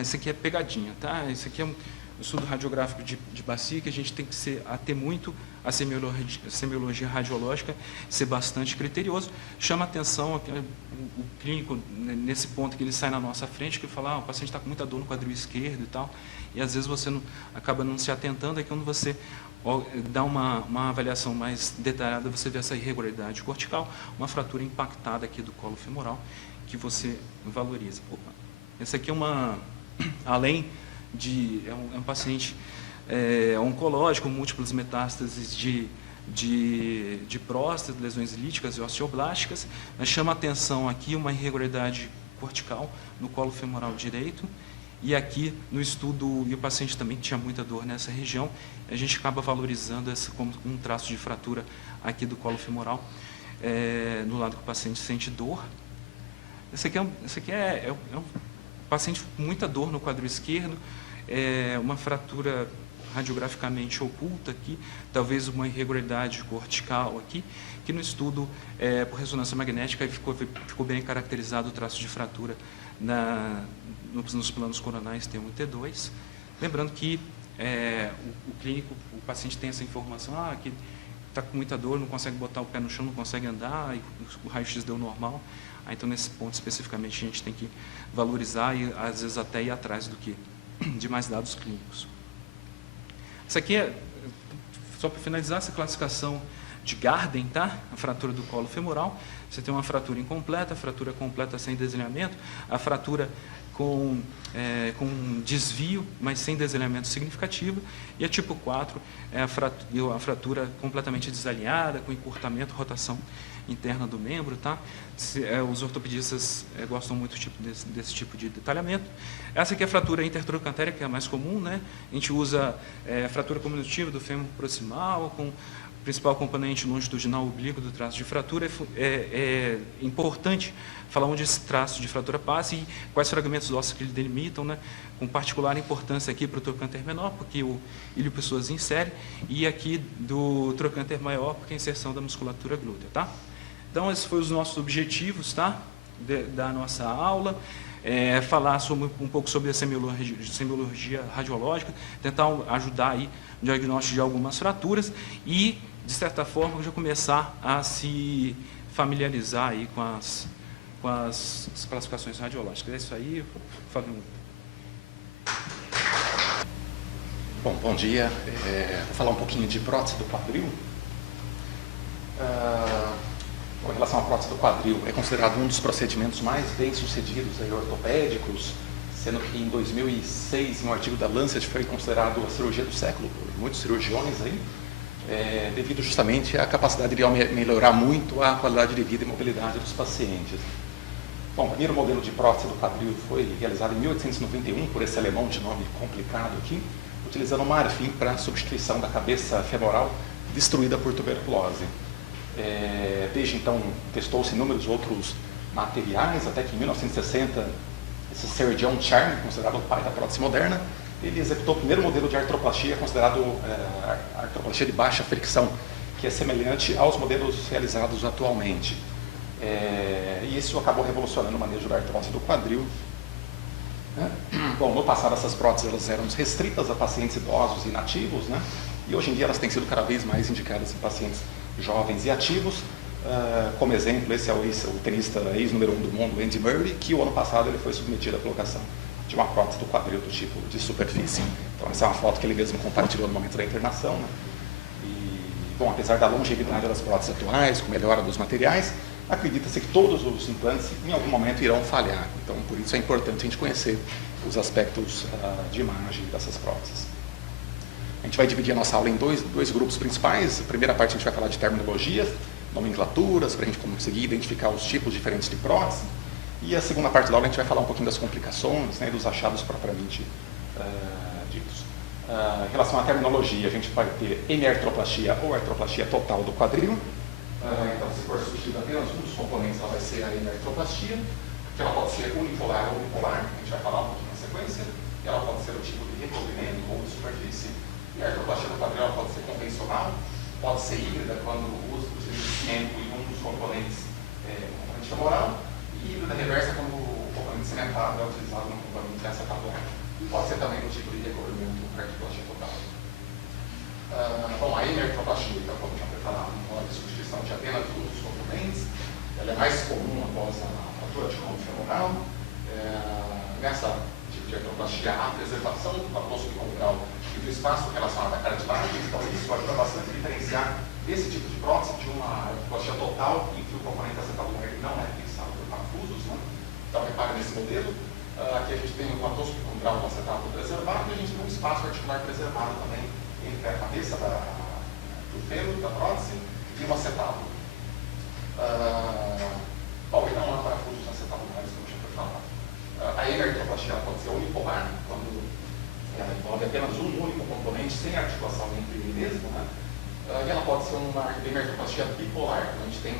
Esse aqui é pegadinha, tá? Esse aqui é um estudo radiográfico de bacia, que a gente tem que ater muito a semiologia radiológica, ser bastante criterioso. Chama atenção o clínico, nesse ponto que ele sai na nossa frente, que fala, o paciente está com muita dor no quadril esquerdo e tal, e às vezes você acaba não se atentando, é quando você dá uma avaliação mais detalhada, você vê essa irregularidade cortical, uma fratura impactada aqui do colo femoral, que você valoriza. Essa aqui é além de, um paciente oncológico, múltiplas metástases de próstata, lesões líticas e osteoblásticas, mas chama atenção aqui uma irregularidade cortical no colo femoral direito E aqui no estudo, e o paciente também tinha muita dor nessa região, a gente acaba valorizando essa como um traço de fratura aqui do colo femoral, no lado que o paciente sente dor. Esse aqui é um paciente com muita dor no quadril esquerdo, uma fratura radiograficamente oculta aqui, talvez uma irregularidade cortical aqui, que no estudo por ressonância magnética ficou bem caracterizado o traço de fratura nos planos coronais T1 e T2. Lembrando que o clínico, o paciente tem essa informação, que está com muita dor, não consegue botar o pé no chão, não consegue andar, e o raio-x deu normal. Então, nesse ponto especificamente, a gente tem que valorizar e, às vezes, até ir atrás de mais dados clínicos. Isso aqui só para finalizar, essa classificação de Garden, tá? A fratura do colo femoral. Você tem uma fratura incompleta, a fratura completa sem desenhamento, a fratura com desvio, mas sem desenhamento significativo, e a tipo 4 é a fratura completamente desalinhada, com encurtamento, rotação interna do membro. Tá? Os ortopedistas gostam muito desse tipo de detalhamento. Essa aqui é a fratura intertrocantérica, que é a mais comum, né? A gente usa a fratura comunicativa do fêmur proximal, com o principal componente longitudinal oblíquo do traço de fratura. É importante falar onde esse traço de fratura passa e quais fragmentos ósseos que ele delimitam, né? Com particular importância aqui para o trocânter menor, porque o ilho pessoas insere, e aqui do trocânter maior, porque a inserção da musculatura glútea. Tá? Então, esses foram os nossos objetivos, tá? Da nossa aula. Falar um pouco sobre a semiologia radiológica, tentar ajudar aí no diagnóstico de algumas fraturas e, de certa forma, já começar a se familiarizar aí com as classificações radiológicas. É isso aí, Fábio. Bom dia. Vou falar um pouquinho de prótese do quadril. Com relação à prótese do quadril, é considerado um dos procedimentos mais bem-sucedidos ortopédicos, sendo que em 2006, em um artigo da Lancet, foi considerado a cirurgia do século por muitos cirurgiões, devido justamente à capacidade de melhorar muito a qualidade de vida e mobilidade dos pacientes. Bom, o primeiro modelo de prótese do quadril foi realizado em 1891 por esse alemão de nome complicado aqui, utilizando marfim para a substituição da cabeça femoral destruída por tuberculose. Desde então, testou-se inúmeros outros materiais, até que em 1960, esse Sir John Charney, considerado o pai da prótese moderna, ele executou o primeiro modelo de artroplastia, considerado a artroplastia de baixa fricção, que é semelhante aos modelos realizados atualmente. E isso acabou revolucionando o manejo da artrose do quadril. Bom, no passado essas próteses elas eram restritas a pacientes idosos e inativos, e hoje em dia elas têm sido cada vez mais indicadas em pacientes jovens e ativos. Como exemplo, esse é o tenista ex-número 1 do mundo, Andy Murray, que o ano passado ele foi submetido à colocação de uma prótese do quadril do tipo de superfície. Então essa é uma foto que ele mesmo compartilhou no momento da internação. Bom, apesar da longevidade das próteses atuais, com melhora dos materiais, acredita-se que todos os implantes em algum momento irão falhar. Então, por isso é importante a gente conhecer os aspectos de imagem dessas próteses. A gente vai dividir a nossa aula em dois grupos principais. A primeira parte a gente vai falar de terminologias, nomenclaturas, para a gente conseguir identificar os tipos diferentes de prótese. E a segunda parte da aula a gente vai falar um pouquinho das complicações, dos achados propriamente ditos. Em relação à terminologia, a gente vai ter hemiartroplastia ou artroplastia total do quadril. Então, se for substituído apenas um dos componentes, ela vai ser a hemiartroplastia, que ela pode ser unipolar ou bipolar, a gente vai falar um pouquinho na sequência. Ela pode ser o tipo de recobrimento ou de superfície. E a artroplastia do quadril pode ser convencional, pode ser híbrida, quando usa o cimento em um dos componentes, componente femoral, e híbrida reversa, quando o componente cimentado é utilizado no componente acetabular. E pode ser também o tipo de recobrimento artroplastia total. Bom, a hemiartroplastia, então, como já foi falado, a substituição de apenas um dos componentes, ela é mais comum após a fratura de colo femoral. Nessa tipo de artroplastia, há preservação do platô subcombral e do espaço relacionado à cartilagem, então isso ajuda bastante a diferenciar esse tipo de prótese de uma artroplastia total, em que o componente acetabular não é fixado por parafusos. Então, repare nesse modelo, aqui a gente tem o platô subcombral do acetábulo preservado e a gente tem um espaço articular preservado também entre a cabeça do fêmur, da prótese, e um acetábulo. Bom, e não há parafusos acetabulares, como já foi falado. A hemiartroplastia pode ser unipolar acetabulare, quando ela envolve apenas um único componente, sem articulação entre ele mesmo, né? E ela pode ser uma hemertoplastia bipolar, então a gente tem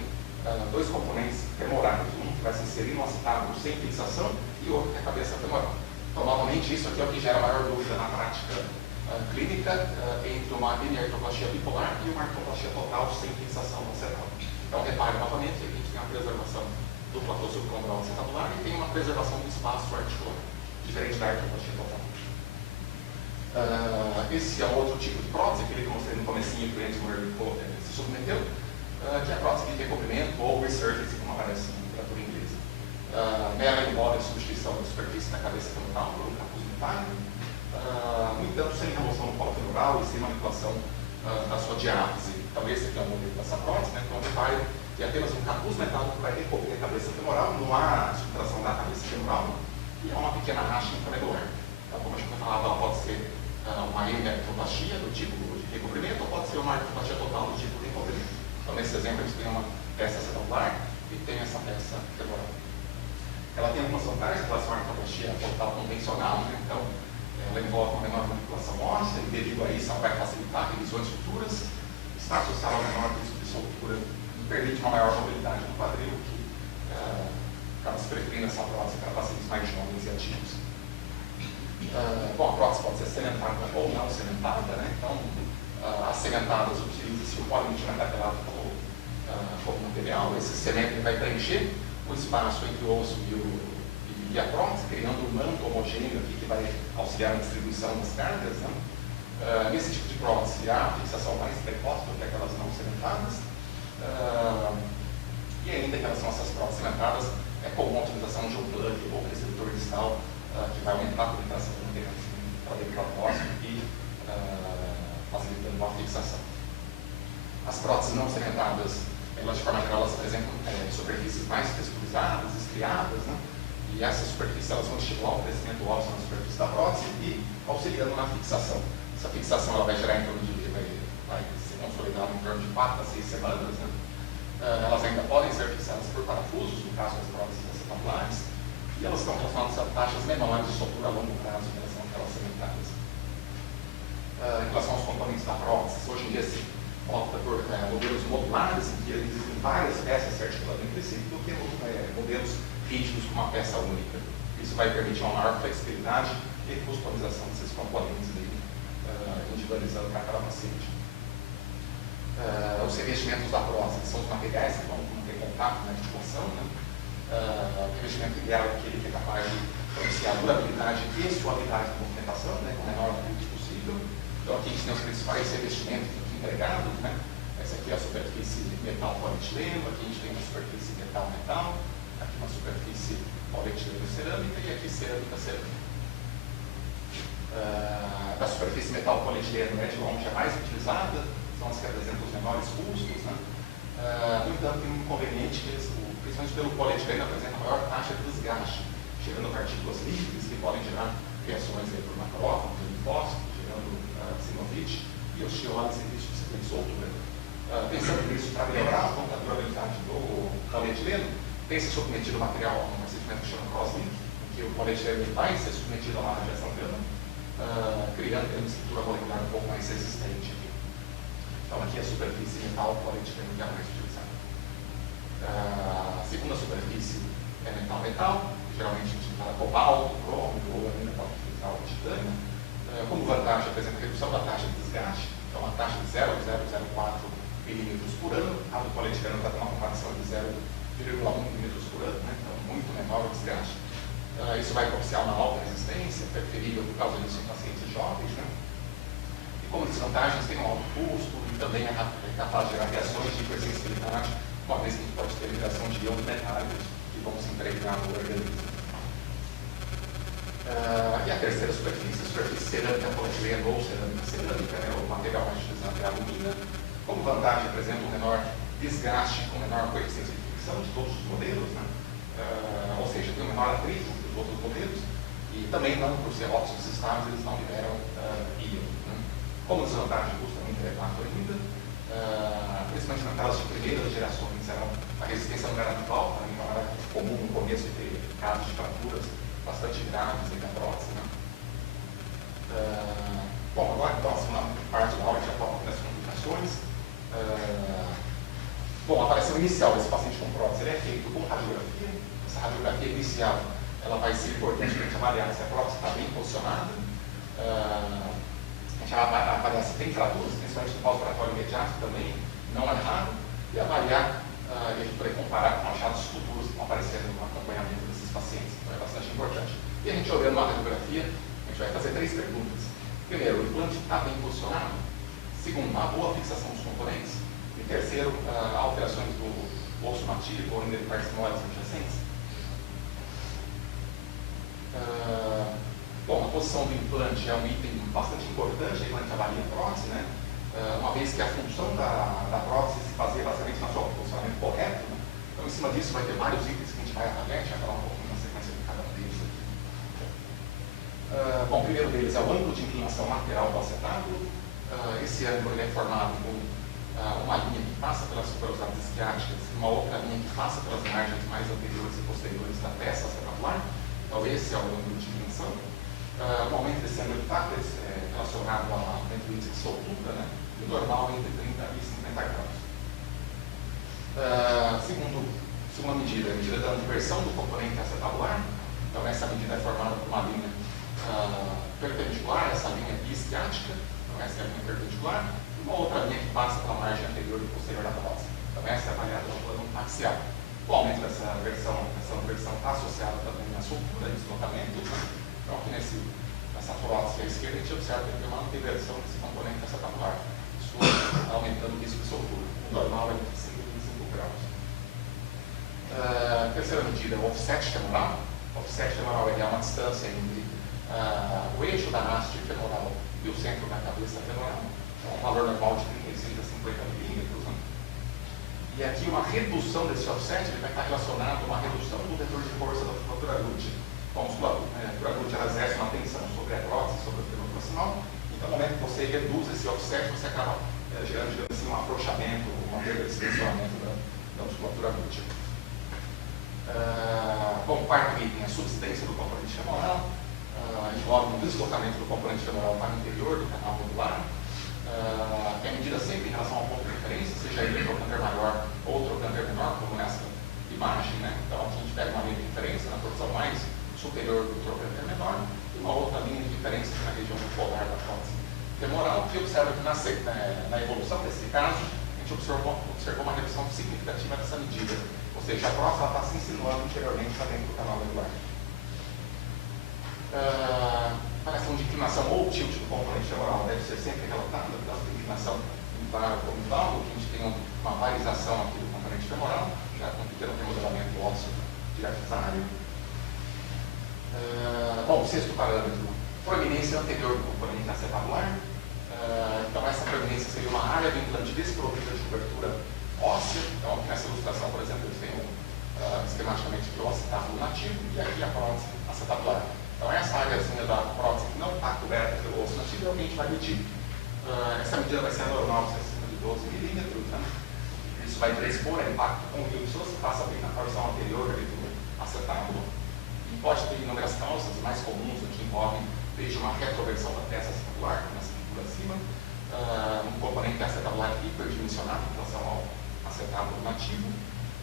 dois componentes femorais, um que vai se inserir no acetábulo sem fixação e o outro que é a cabeça femoral. Então, novamente, isso aqui é o que gera maior dúvida na prática clínica entre uma hemertoplastia bipolar e uma artroplastia total sem fixação no acetábulo. Então, repare novamente que a gente tem a preservação do platô subcondural acetabular e tem uma preservação do espaço articular, diferente da artroplastia total. Esse é um outro tipo de prótese, aquele que eu mostrei no comecinho que o Andy Murray se submeteu, que é a prótese de recobrimento ou resurface, como aparece na literatura inglesa. Nela envolve a substituição da superfície da cabeça femoral por um capuz metálico, no entanto, sem remoção do colo femoral e sem manipulação da sua diáfise. Então, esse aqui é o modelo dessa prótese, né? Então, repare que é apenas um capuz metálico que vai recobrir a cabeça femoral, não há subtração da cabeça femoral, e há uma pequena racha intramedular. Então, como a gente falava, ela pode ser uma hemertoplastia do tipo de recobrimento ou pode ser uma artroplastia total do tipo de recobrimento. Então, nesse exemplo, a gente tem uma peça acetabular e tem essa peça femoral. Ela tem algumas vantagens em relação à artroplastia total convencional, né? Então, ela envolve uma menor manipulação óssea e, devido a isso, ela vai facilitar revisões futuras. O espaço social é menor, risco de soltura permite uma maior mobilidade no quadril, que acaba se preferindo essa prótese para pacientes mais jovens e ativos. Bom, a prótese pode ser cementada ou não cementada, né? Então, as cementadas utilizam-se o polimetilmetacrilato como material. Esse cemento vai preencher o espaço entre o osso e a prótese, criando um manto homogêneo aqui que vai auxiliar na distribuição das cargas, né? Nesse tipo de prótese, há fixação mais precoce do que aquelas não cementadas. E ainda em relação a essas próteses cementadas, é comum a utilização de um plug ou restritor distal que vai aumentar a penetração do material para dentro do ósseo e facilitando a fixação. As próteses não cementadas, elas de forma geral, elas apresentam superfícies mais texturizadas, estriadas, né? E essas superfícies elas vão estimular o crescimento ósseo na superfície da prótese e auxiliando na fixação. Essa fixação ela vai gerar em torno de, vai ser consolidada em torno de 4 a 6 semanas, né? Elas ainda podem ser fixadas por parafusos, no caso das próteses acetabulares, e elas estão relacionadas a taxas menores de soltura a longo prazo em relação àquelas cementadas. Em relação aos componentes da prótese, hoje em dia se opta por modelos modulares, em que existem várias peças se articulando entre si, do que modelos rígidos com uma peça única. Isso vai permitir uma maior flexibilidade e customização desses componentes, individualizando para cada paciente. Os revestimentos da prótese são os materiais que vão ter contato na articulação, né? O revestimento ideal é aquele que é capaz de propiciar durabilidade e suavidade da movimentação, né? Com o menor atrito possível. Então, aqui a gente tem os principais revestimentos empregados, né? Essa aqui é a superfície metal polietileno, aqui a gente tem uma superfície metal-metal, aqui uma superfície polietileno-cerâmica e aqui cerâmica-cerâmica. Da superfície metal polietileno é de longe a mais utilizada, são as que apresentam os menores custos, né? No entanto, tem um inconveniente que principalmente pelo polietileno apresenta maior taxa de desgaste, gerando partículas líquidas que podem gerar reações por macrófagos, linfócitos, gerando sinovite e osteólise e risco de soltura. Pensando nisso, para melhorar a durabilidade do polietileno, tem se submetido o material a um procedimento que chama crosslink, em que o polietileno vai ser submetido a uma radiação gama, criando uma estrutura molecular um pouco mais resistente. Então, aqui a superfície metal polietileno que é a mais utilizada. A segunda superfície é metal-metal, geralmente utilizada cobalto, cromo, ou ainda pode utilizar o titânio. Como vantagem, apresenta a redução da taxa de desgaste, então uma taxa de 0,004 milímetros por ano, a do polietileno está com uma comparação de 0,1 milímetros por ano, né? Então muito menor o desgaste. Isso vai propiciar uma alta resistência, preferível por causa disso em pacientes jovens, né? E como desvantagens, tem um alto custo e também é capaz de gerar reações de hipersensibilidade, uma vez que a gente pode ter liberação de íons metálicos que vão se impregnar no organismo. E a terceira superfície, a superfície cerâmica polietileno ou cerâmica cerâmica, né? O material mais utilizado é a alumina. Como vantagem, apresenta um menor desgaste com menor coeficiente de fricção de todos os modelos, né? Ou seja, tem um menor atrito dos outros modelos e também não, por ser óxidos estáveis, eles não liberam íons, né? Como desvantagem, custa muito elevado ainda, principalmente naquelas de primeiras gerações, a resistência não era muito alta, então era comum no começo ter casos de fraturas bastante graves em prótese, né? Bom, agora então, a segunda parte da aula a gente já toca nas complicações. Bom, a avaliação inicial desse paciente com prótese ele é feito com radiografia. Essa radiografia inicial ela vai ser importante para a gente avaliar se a prótese está bem posicionada. A gente vai avaliar se tem fraturas, principalmente no pós-operatório imediato também, não é raro, e avaliar e a gente poder comparar com achados futuros que vão aparecer no acompanhamento desses pacientes. Então é bastante importante. E a gente olhando a radiografia, a gente vai fazer 3 perguntas. Primeiro, o implante está bem posicionado? Segundo, uma boa fixação dos componentes? E terceiro, alterações do osso nativo ou ainda de partes moles adjacentes? Bom, a posição do implante é um item bastante importante quando a gente avalia a prótese, né? Uma vez que a função da prótese se baseia basicamente no seu posicionamento correto, né? Então, em cima disso, vai ter vários itens que a gente vai avaliar, a gente vai falar um pouquinho na sequência de cada um deles aqui. Bom, o primeiro deles é o ângulo de inclinação lateral do acetábulo. Esse ângulo ele é formado por uma linha que passa pelas superosidades isquiáticas e uma outra linha que passa pelas margens mais anteriores e posteriores da peça acetabular. Então, esse é o ângulo de inclinação. O aumento desse ângulo está relacionado ao aumento do índice de soltura, né? E o normal entre 30 e 50 graus. Segunda medida, a medida da inversão do componente acetabular. Então, essa medida é formada por uma linha perpendicular, essa linha isquiática. Então, essa é a linha perpendicular. E uma outra linha que passa pela margem anterior e posterior da prótese. Então, essa é avaliada no plano axial. O aumento dessa inversão está associado também à soltura e deslocamento. Então, aqui nessa prótese à esquerda, a gente observa que tem uma inversão desse componente acetabular. Isso aumentando o risco de soltura. O normal é de 5 e 25 graus. Terceira medida, o offset femoral. O offset femoral é uma distância entre o eixo da haste femoral e o centro da cabeça femoral. Então, um valor normal de 35 a 50 milímetros. Né? E aqui uma redução desse offset ele vai estar relacionado a uma redução do vetor de força da musculatura glútea. Então, a musculatura glútea exerce uma tensão sobre a prótese, sobre o fêmur proximal. Então, no momento que você reduz esse offset, você acaba gerando, digamos assim, um afrouxamento, uma perda de tensionamento da musculatura glútea. Bom, o quarto item é a subsidência do componente femoral. Envolve um deslocamento do componente femoral para o interior do canal nodular. É medida sempre em relação ao ponto de referência, seja ele trocânter maior ou trocânter menor, como nessa imagem, né? Então, aqui a gente pega uma linha de referência na porção mais superior do trocânter menor e uma outra linha de referência na região polar da prótese femoral, que observa que na evolução desse caso, a gente observou uma redução significativa dessa medida. Ou seja, a prótese está se insinuando interiormente para dentro do canal nodular. Avaliação de inclinação ou tilt do componente femoral deve ser sempre relatada, tanto de inclinação impar como impar, que a gente tem uma variação aqui do componente femoral, já com um pequeno remodelamento ósseo diaphásico. Bom, o sexto parâmetro, proeminência anterior do componente acetabular. Então, essa proeminência seria uma área do implante desprovida de cobertura óssea. Então, aqui nessa ilustração, por exemplo, eles têm esquematicamente aqui o acetábulo nativo e aqui a prótese acetabular. Então, essa áreazinha da prótese que não está coberta pelo osso nativo é o que a gente vai medir. Essa medida vai ser normal, acima de 12 milímetros. Né? Isso vai predispor a impacto com o rio que passa bem na porção anterior do acetábulo. E pode ter inúmeras causas, as mais comuns aqui envolvem desde uma retroversão da peça acetabular, como essa figura acima, um componente acetabular hiperdimensionado em relação ao acetábulo nativo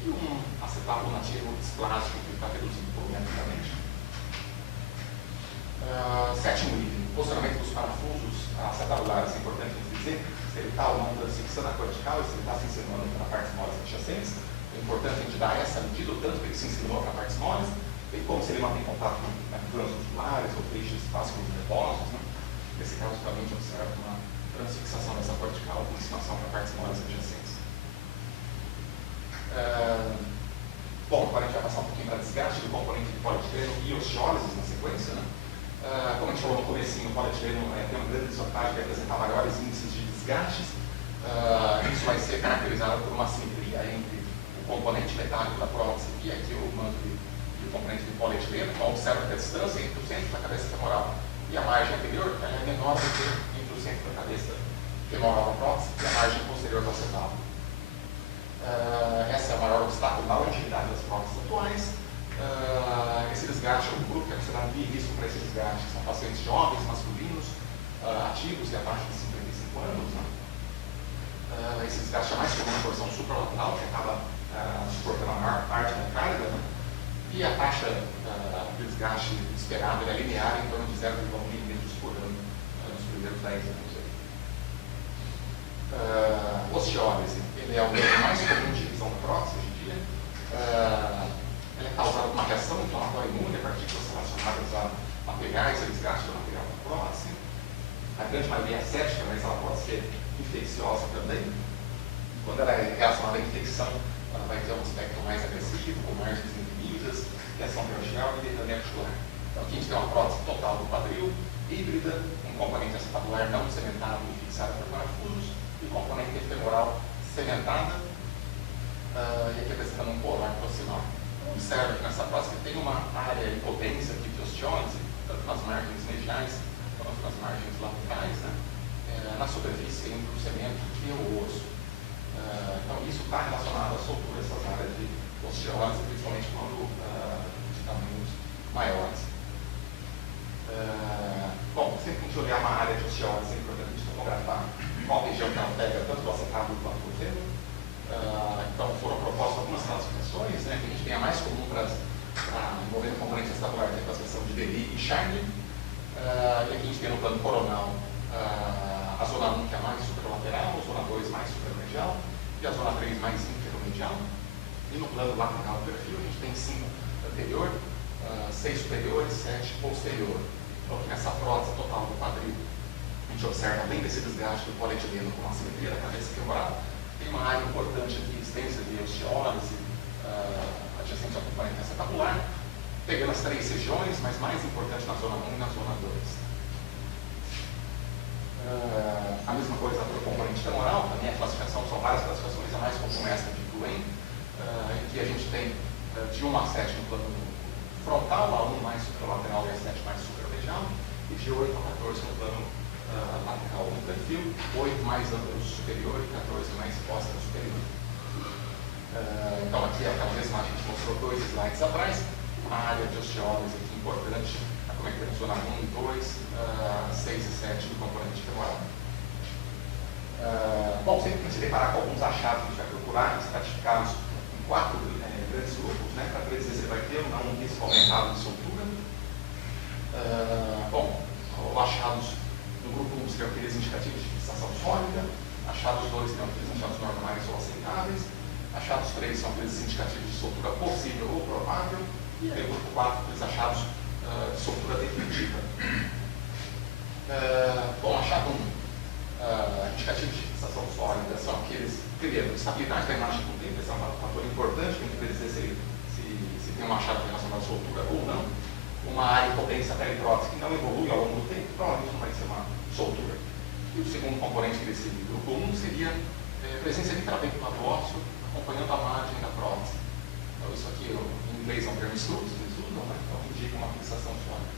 e um acetábulo nativo displástico que está reduzido volumetricamente. Sétimo item, posicionamento dos parafusos acetabulares. É importante dizer se ele está ou não transfixando a cortical e se ele está se insinuando para partes moles adjacentes. É importante a gente dar essa medida, o tanto que ele se insinuou para partes moles, bem como se ele mantém contato com fibras musculares ou feixes vasculares nervosos. Né? Nesse caso, também a gente observa uma transfixação dessa cortical com insinuação para partes moles adjacentes. Bom, agora a gente vai passar um pouquinho para desgaste do componente de polietileno e osteólise na sequência. Né? Como a gente falou no comecinho, o polietileno tem uma grande desvantagem de apresentar maiores índices de desgastes. Isso vai ser caracterizado por uma simetria entre o componente metálico da prótese e aqui o manto de componente de polietileno. Então, observa que a distância entre o centro da cabeça femoral e a margem anterior é menor do que entre o centro da cabeça femoral da prótese e a margem posterior do acetábulo. Esse é o maior obstáculo da longevidade das próteses atuais. Esse desgaste é um grupo que é considerado de risco para esse desgaste. São pacientes jovens, masculinos, ativos e abaixo de 55 anos. Né? Esse desgaste é mais comum na porção supralateral, que acaba suportando a maior parte da carga, né? E a taxa de desgaste esperada é linear em torno de 0,1 milímetros por ano nos primeiros 10 anos. Osteólise, ele é o meio mais comum de revisão da prótese hoje em dia. Ele é causado por uma reação inflamatória imune a partículas relacionadas a pegar esse desgaste do material da prótese. A grande maioria é cética, mas ela pode ser infecciosa também. Quando ela é relacionada à infecção, ela vai ter um aspecto mais agressivo, com margens indefinidas, reação vertical e derramamento articular. Então aqui a gente tem uma prótese total do quadril, híbrida, um componente acetabular não cementado e fixado por parafusos, e componente femoral cementada, e aqui apresentando um polar proximal. Observe que nessa prótese tem uma área de potência de osteólise, tanto nas margens mediais quanto nas margens laterais, né? Na superfície entre o cemento e o osso. Então isso está relacionado à soltura dessas áreas de osteólise, principalmente quando de tamanhos maiores. Bom, sempre que a gente olhar uma área de osteólise, é importante a gente tomografar qual região que ela pega, tanto do acetábulo quanto do fêmur. Então foram propostas algumas classificações, né, que a gente tem a mais comum para envolvendo componentes acetabular, que é a classificação de Deli e Charney. E aqui a gente tem no plano coronal a zona 1, que é mais superlateral, a zona 2 mais supermedial e a zona 3 mais intermedial. E no plano lateral do perfil a gente tem 5 anterior, 6 superiores, 7 posterior. Então aqui nessa prótese total do quadril, a gente observa, além desse desgaste do polietileno com a simetria da cabeça quebrada, tem uma área importante aqui, extensa de osteólise, adjacente ao componente acetabular, pegando as 3 regiões, mas mais importante na zona 1 e na zona 2. A mesma coisa para o componente femoral, também a classificação, são várias classificações, a mais comum é essa de Duane, em que a gente tem de 1 a 7 no plano frontal, a 1 mais superlateral e a 7 mais supermedial, e de 8 a 14 no plano lateral no perfil, 8 mais ângulo superior e 14 mais costa superior. Então aqui é aquela mesma, a gente mostrou 2 slides atrás, uma área de osteólise aqui importante, como é que tem zona 1, 2, 6 e 7 do componente femoral. Bom, sempre que a gente se deparar com alguns achados, a gente vai procurar estratificá-los em 4 grandes grupos, né, para dizer se vai ter ou não um risco aumentado de soltura. Bom, achados no grupo 1 seriam aqueles indicativos de fixação sólida, achados 2 seriam aqueles achados normais ou aceitáveis, achados 3 são aqueles indicativos de soltura possível ou provável, e aí o grupo 4 aqueles achados de soltura definitiva. Bom, achado 1, indicativos de fixação sólida são aqueles, primeiro, estabilidade da imagem com o tempo, esse é um fator importante para a gente poder dizer se tem um achado relacionado à soltura ou não. Uma área de potência periprótese que não evolui ao longo do tempo, provavelmente não vai ser uma soltura. E o segundo componente desse grupo 1 seria a presença de trabeculado ósseo acompanhando a margem da prótese. Então isso aqui em inglês é um termo estudo, né? Então indica uma fixação sólida.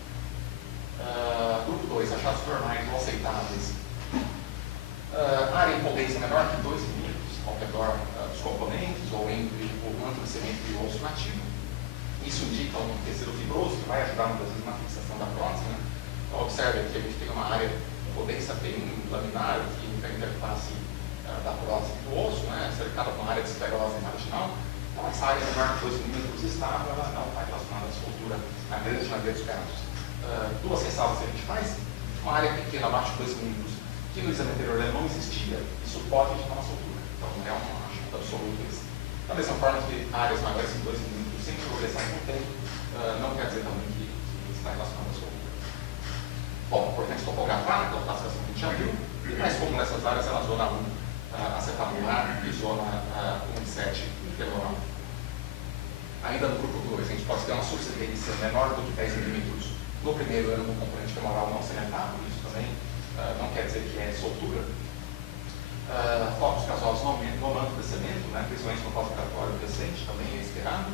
Grupo 2, achados normais ou aceitáveis. Área de potência menor que 2 milímetros ao redor dos componentes ou entre o manto de cemento e o osso nativo. Isso indica um tecido fibroso que vai ajudar muitas vezes na fixação da prótese. Né? Então, observe aqui, a gente tem uma área de potência bem laminar que fica a interface da prótese do osso, né? Cercada por uma área de esclerose marginal. Então, essa área menor que 2 milímetros estável, ela não está relacionada à soltura na grande maioria dos casos. 2 ressalvas que a gente faz, uma área pequena, abaixo de 2 milímetros, que no exame anterior não existia, isso pode indicar uma soltura. Então, não é uma ajuda absoluta. Da mesma forma que áreas maiores de 2 milímetros sem progressão com o tempo, não quer dizer também que está relacionado à soltura. Bom, importante topografar, então classificação que a gente já viu, e mais comum nessas áreas é na zona 1 acetabular e zona 1 e 7 femoral. Ainda no grupo 2, a gente pode ter uma subsidência menor do que 10 milímetros no primeiro ano do componente femoral não cementado, isso também não quer dizer que é soltura. Focos casosos no manto de cemento, né, principalmente no pós-operatório recente, também é esperado.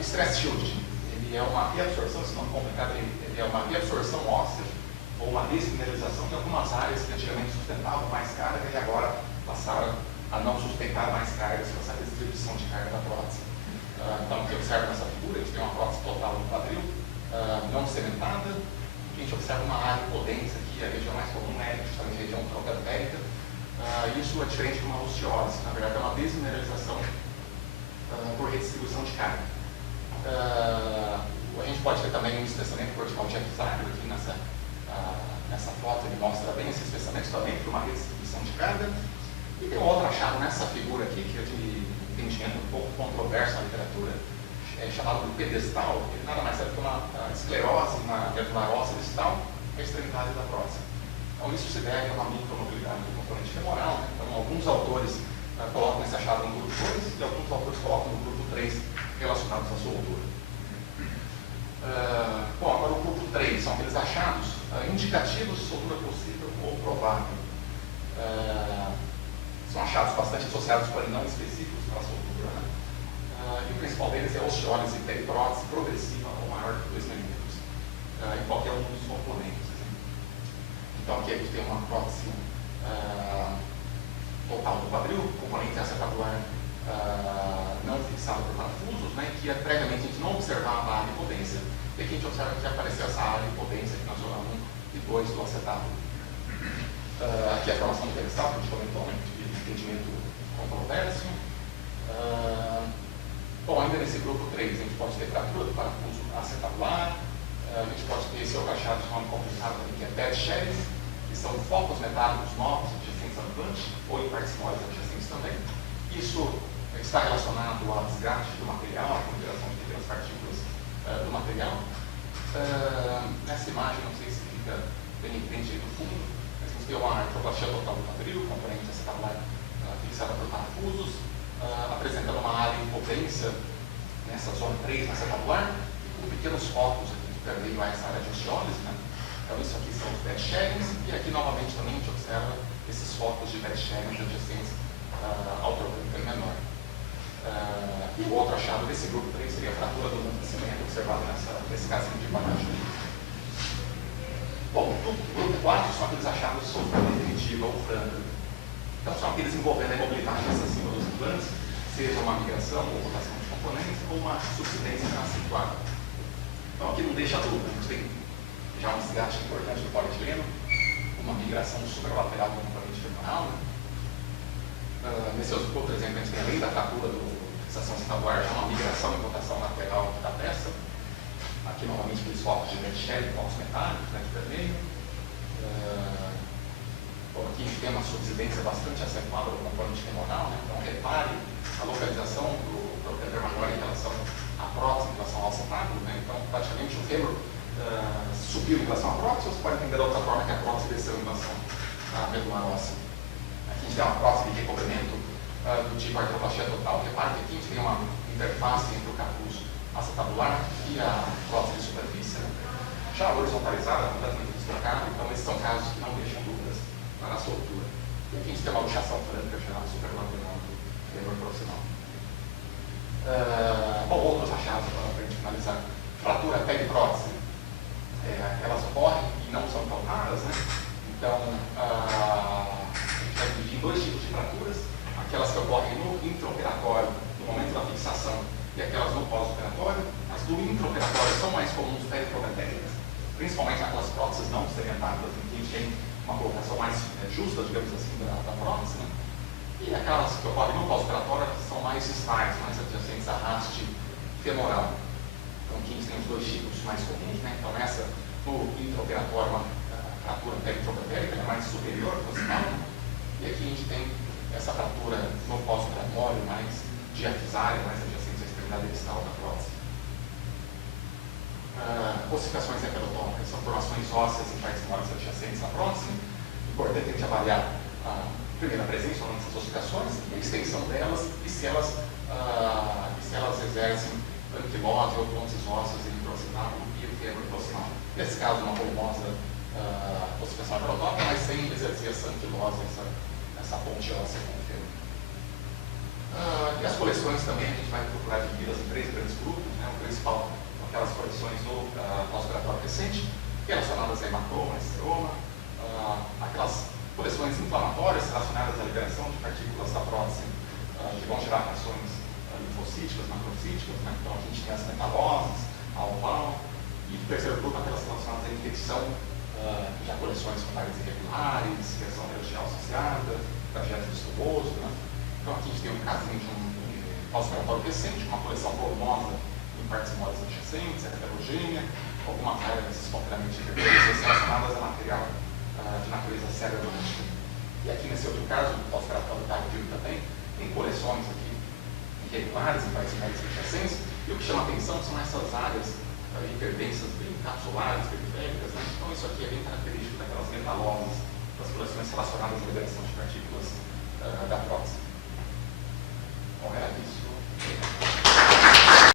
Stress shielding, ele é uma reabsorção, esse nome complicado, ele é uma reabsorção óssea ou uma desmineralização de algumas áreas que antigamente sustentavam mais carga e agora passaram a não sustentar mais cargas com essa distribuição de carga da prótese. Então, o que observa nessa figura, a gente tem uma prótese total no quadril, não cementada, e a gente observa uma área de potência aqui que a região mais comum é justamente a região trombopérica. Isso é diferente de uma osteose, na verdade é uma desmineralização por redistribuição de carga. A gente pode ter também um espessamento cortical de F-Zagro, aqui nessa foto ele mostra bem esse espessamento também por uma redistribuição de carga. E tem um outro achado nessa figura aqui, que é de entendimento um pouco controverso na literatura, chamado de pedestal, ele nada mais é do que uma esclerose na medula óssea distal, a extremidade da próstata. Então isso se deve a uma micromobilidade do componente femoral, né? Então alguns autores colocam esse achado no grupo 2 e alguns autores colocam no grupo 3 relacionados à sua altura. Bom, agora o grupo 3 são aqueles achados indicativos de soltura possível ou provável. São achados bastante associados, porém não específicos para a soltura, né? E o principal deles é a osteólise periprótese progressiva ou maior de 2 milímetros, em qualquer um dos componentes. Então aqui a gente tem uma prótese total do quadril, componente acetabular não fixado por parafusos, né, que previamente a gente não observava a área de potência, e aqui a gente observa que apareceu essa área de potência aqui na zona 1 e 2 do acetábulo. Aqui a formação do pedestal, que a gente comentou, né, de entendimento controverso. Bom, ainda nesse grupo 3, a gente pode ter fratura do parafuso acetabular, a gente pode ter esse outro achado de nome complicado também, que é bad shedding, que são focos metálicos novos adjacentes ao implante, ou em partes móveis adjacentes também. Isso está relacionado ao desgaste do material, à ponderação de pequenas partículas do material. Nessa imagem, não sei se fica bem evidente aí no fundo, mas vamos ter uma artroplastia total do quadril, componente acetabular fixada por parafusos, apresentando uma área de potência nessa zona 3 na acetabular, e com pequenos focos aqui que permeiam essa área de osteólise, né? Então isso aqui são os bad sheddings, e aqui novamente também a gente observa esses focos de bad sheddings adjacentes ao trombônico menor. E o outro achado desse grupo 3 seria a fratura do cimento observado nesse casinho de baixo. Bom, o grupo 4 são aqueles achados sobre a definitiva ou franca. Então são aqueles envolvendo a imobilidade acima dos implantes, seja uma migração ou rotação de componentes ou uma subsidência acentuada. Então aqui não deixa dúvida, a gente tem já um desgaste importante do polietileno, uma migração supralateral do componente femoral, né? Nesse outro exemplo, a gente tem além da fratura da fixação acetabular, já uma migração e rotação lateral da peça. Aqui, novamente, aqueles focos de bad shedding, focos metálicos, né, de vermelho. Bom, aqui a gente tem uma subsidência bastante acentuada do componente femoral, né? Então, repare a localização do dermatóide em relação à prótese, em relação ao acetábulo, né? Então, praticamente, o fêmur subiu em relação à prótese, ou você pode entender da outra forma que a prótese desceu em relação à medula óssea. Aqui a gente tem uma prótese de recobrimento do tipo artroplastia total. Repare que aqui a gente tem uma interface entre o capuz acetabular e a prótese de superfície, né? Já horizontalizada, completamente deslocada. Então esses são casos que não deixam dúvidas na sua altura. E aqui a gente tem uma luxação franca já superlateral do fêmur proximal. Bom, outros achados para a gente finalizar. Fratura periprótese. Elas ocorrem e não são tão raras, né? Então a gente vai dividir em 2 tipos de fraturas, aquelas que ocorrem no intraoperatório, no momento da fixação, e aquelas no pós-operatório. As do intraoperatório são mais comuns peritrombetéricas, principalmente aquelas próteses não segmentadas, em que a gente tem uma colocação mais justa, digamos assim, da prótese, né? E aquelas que ocorrem no pós-operatório são mais estáveis, mais adjacentes à haste femoral. Então aqui a gente tem os 2 tipos mais comuns, né? Então essa no intraoperatório, uma fratura peritrombetérica, é mais superior, proximal, né? E aqui a gente tem essa fratura no pós-operatório, mais diafisária, mais adjacente à extremidade distal da prótese. Ossificações heterotómicas são formações ósseas em partes maiores adjacentes à prótese. Importante a gente avaliar primeiro a presença ou não dessas ossificações e a extensão delas e se elas exercem anquilose ou pontes ósseas entre o acetábulo e o fêmur proximal. Nesse caso, uma volumosa ossificação heterotómica, mas sem exercer essa anquilose, essa ponte óssea com o fêmur. E as coleções também a gente vai procurar dividir em 3 grandes grupos, né? O principal, aquelas coleções no pós-operatório recente, relacionadas a hematoma, esteroma, aquelas coleções inflamatórias relacionadas à liberação de partículas da prótese, que vão gerar reações linfocíticas, macrocíticas, né? Então a gente tem as metaloses, a oval, e o terceiro grupo aquelas relacionadas à infecção já coleções com paredes irregulares, questão regial associada, trajeto vistoso, né? Então aqui a gente tem um casinho de um pós-operatório recente, uma coleção volumosa em partes moles adjacentes, heterogênea, algumas áreas espontaneamente irregulares relacionadas a material de natureza cerebrótica. E aqui nesse outro caso, o pós-operatório tardio também, tem coleções aqui irregulares em partes moles adjacentes, e o que chama atenção são essas áreas hiperdensas bem capsulares, periféricas, né? Então isso aqui é bem característico daquelas metaloses, das coleções relacionadas à liberação de partículas da